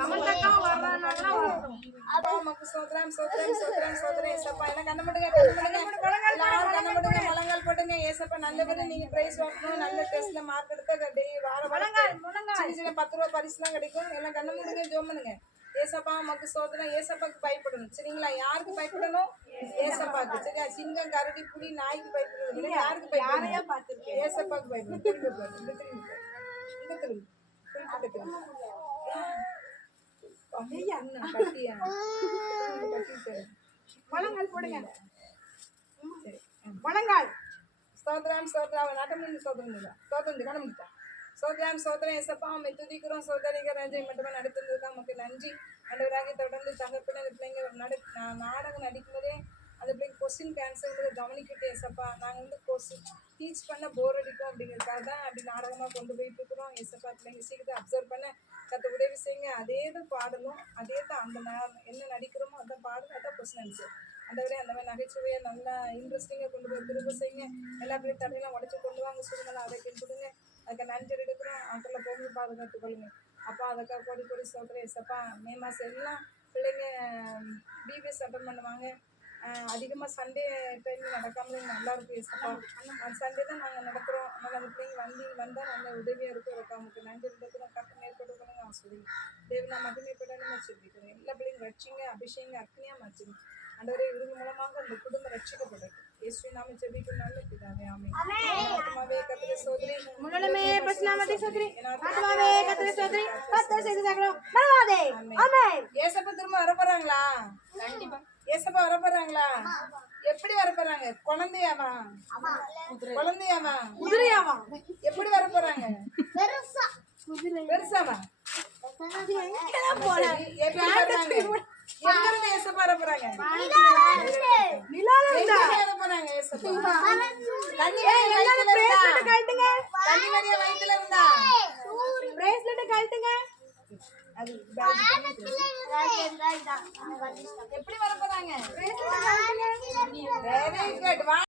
கமல்தக்கா வர்றனால வரணும். அப்பா அம்மாக்கு சோத்ரம் ஏசப்பா என்ன கண்ணமுடுங்க முழங்கால் போடுங்க. ஏசப்பா நல்லபடி நீங்க பிரைஸ் வாங்கணும். நல்ல டெஸ்ட்ல மார்க் எடுத்தா சின்ன 10 ரூபா பரிசுலாம் கிடைக்கும். எல்லாம் கண்ணமுடுங்க ஜோம் பண்ணுங்க. ஏசப்பா அம்மாக்கு சோதனம். ஏசப்பாக்கு பயப்படணும். சரிங்களா? யாருக்கு பயப்படணும்? ஏசப்பாக்கு. சரியா? சிங்கம் கரடி புலி நாய்க்கு பயப்படணும். யாருக்கு பயப்படணும்? ஏசப்பாக்கு பயப்படணும். முழங்கால் போடுங்க. முழங்கால் ஸ்தோத்திரம் நாட்டம் ஸ்தோத்திரம் கணமுட்டா சோதரம் ஏசப்பா அம்மை துதிக்கிறோம். சோதரிக ராஜை மட்டுமே நடத்துறதுக்கு நமக்கு நன்றி. ஆண்டவராக தொடர்ந்து தகப்பன அந்த பிள்ளைங்க நாடகம் நடிக்கும்போதே அந்த பிள்ளைங்க கொஸ்டின் கேன்சர் கவனிக்கிட்டு ஏசப்பா நாங்கள் கொஸ்டின் டீச் பண்ண போர் அடிக்கும் அப்படிங்கிறதுக்காக தான் அப்படி நாடகமாக கொண்டு போயிட்டு இருக்கிறோம். ஏசப்பா பிள்ளைங்க சீக்கிரத்தை அப்சர்வ் பண்ண கற்று உதவி செய்யுங்க. அதே தான் பாடணும். அதே தான் அந்த என்ன நடிக்கிறோமோ அதான் பாடணும். அதான் கொஸ்டின் ஆன்சர். அந்தவரே அந்த மாதிரி நகைச்சுவையாக நல்லா இன்ட்ரெஸ்டிங்காக கொண்டு போய் திரும்ப செய்யுங்க. எல்லா பிள்ளைங்க தடையெல்லாம் உடச்சி கொண்டு வாங்க. சூழ்நிலை அதை கொடுங்க. அதுக்கு நன்றி எடுக்கிறோம். ஆட்டில் போகுது பாதுகாத்துக்கொள்ளுங்க. அப்பா அதுக்காக கொடி சொல்கிறேன். ஏசப்பா மே மாதம் எல்லாம் பிள்ளைங்க பிபிஎஸ் அட்டன் பண்ணுவாங்க. அதிகமாக சண்டே டைமில் நடக்காமலே நல்லாயிருக்கும். ஏசப்பா அந்த சண்டே தான் நாங்கள் நடத்துகிறோம். அதனால் அந்த பிள்ளைங்க வந்தால் நல்ல உதவியாக இருக்கும். அதுக்கு அவங்களுக்கு நன்றி எடுக்கிறோம். கற்று மேற்படுக்கணுங்க ஆசிரியர் தேவனா மகிமைப்படணும்னு வச்சுருக்கிறேன். எல்லா பிள்ளைங்க ரட்சிங்க அபிஷேக அக்னியாக மாற்றுங்க. ஆண்டவரே இவங்க மூலமாக அந்த குடும்பம் ரட்சிக்கப்படட்டும். இயேசுவின் நாம ஜெபிக்கும் நல்ல பிதாவே ஆமென். ஆத்மாவே கர்த்தரை ஸ்தோத்திரி. முழுமே பரிசுத்தமாவே ஸ்தோத்திரி. ஆத்மாவே கர்த்தரை ஸ்தோத்திரி. கர்த்தர் செய்த சகலம் நலமாதே. ஆமென். ஏசப்பா திரும்ப வர போறாங்களா? கண்டிப்பா. ஏசப்பா வர போறாங்களா? எப்படி வர போறாங்க? குழந்தையாவா? குதிரையாவா? எப்படி வர போறாங்க? பெருசாவா? எங்க ஏசப்பா வர போறாங்க? தண்ணி வயிற்றுல இருந்தா எப்படி வர போறாங்க? Very good.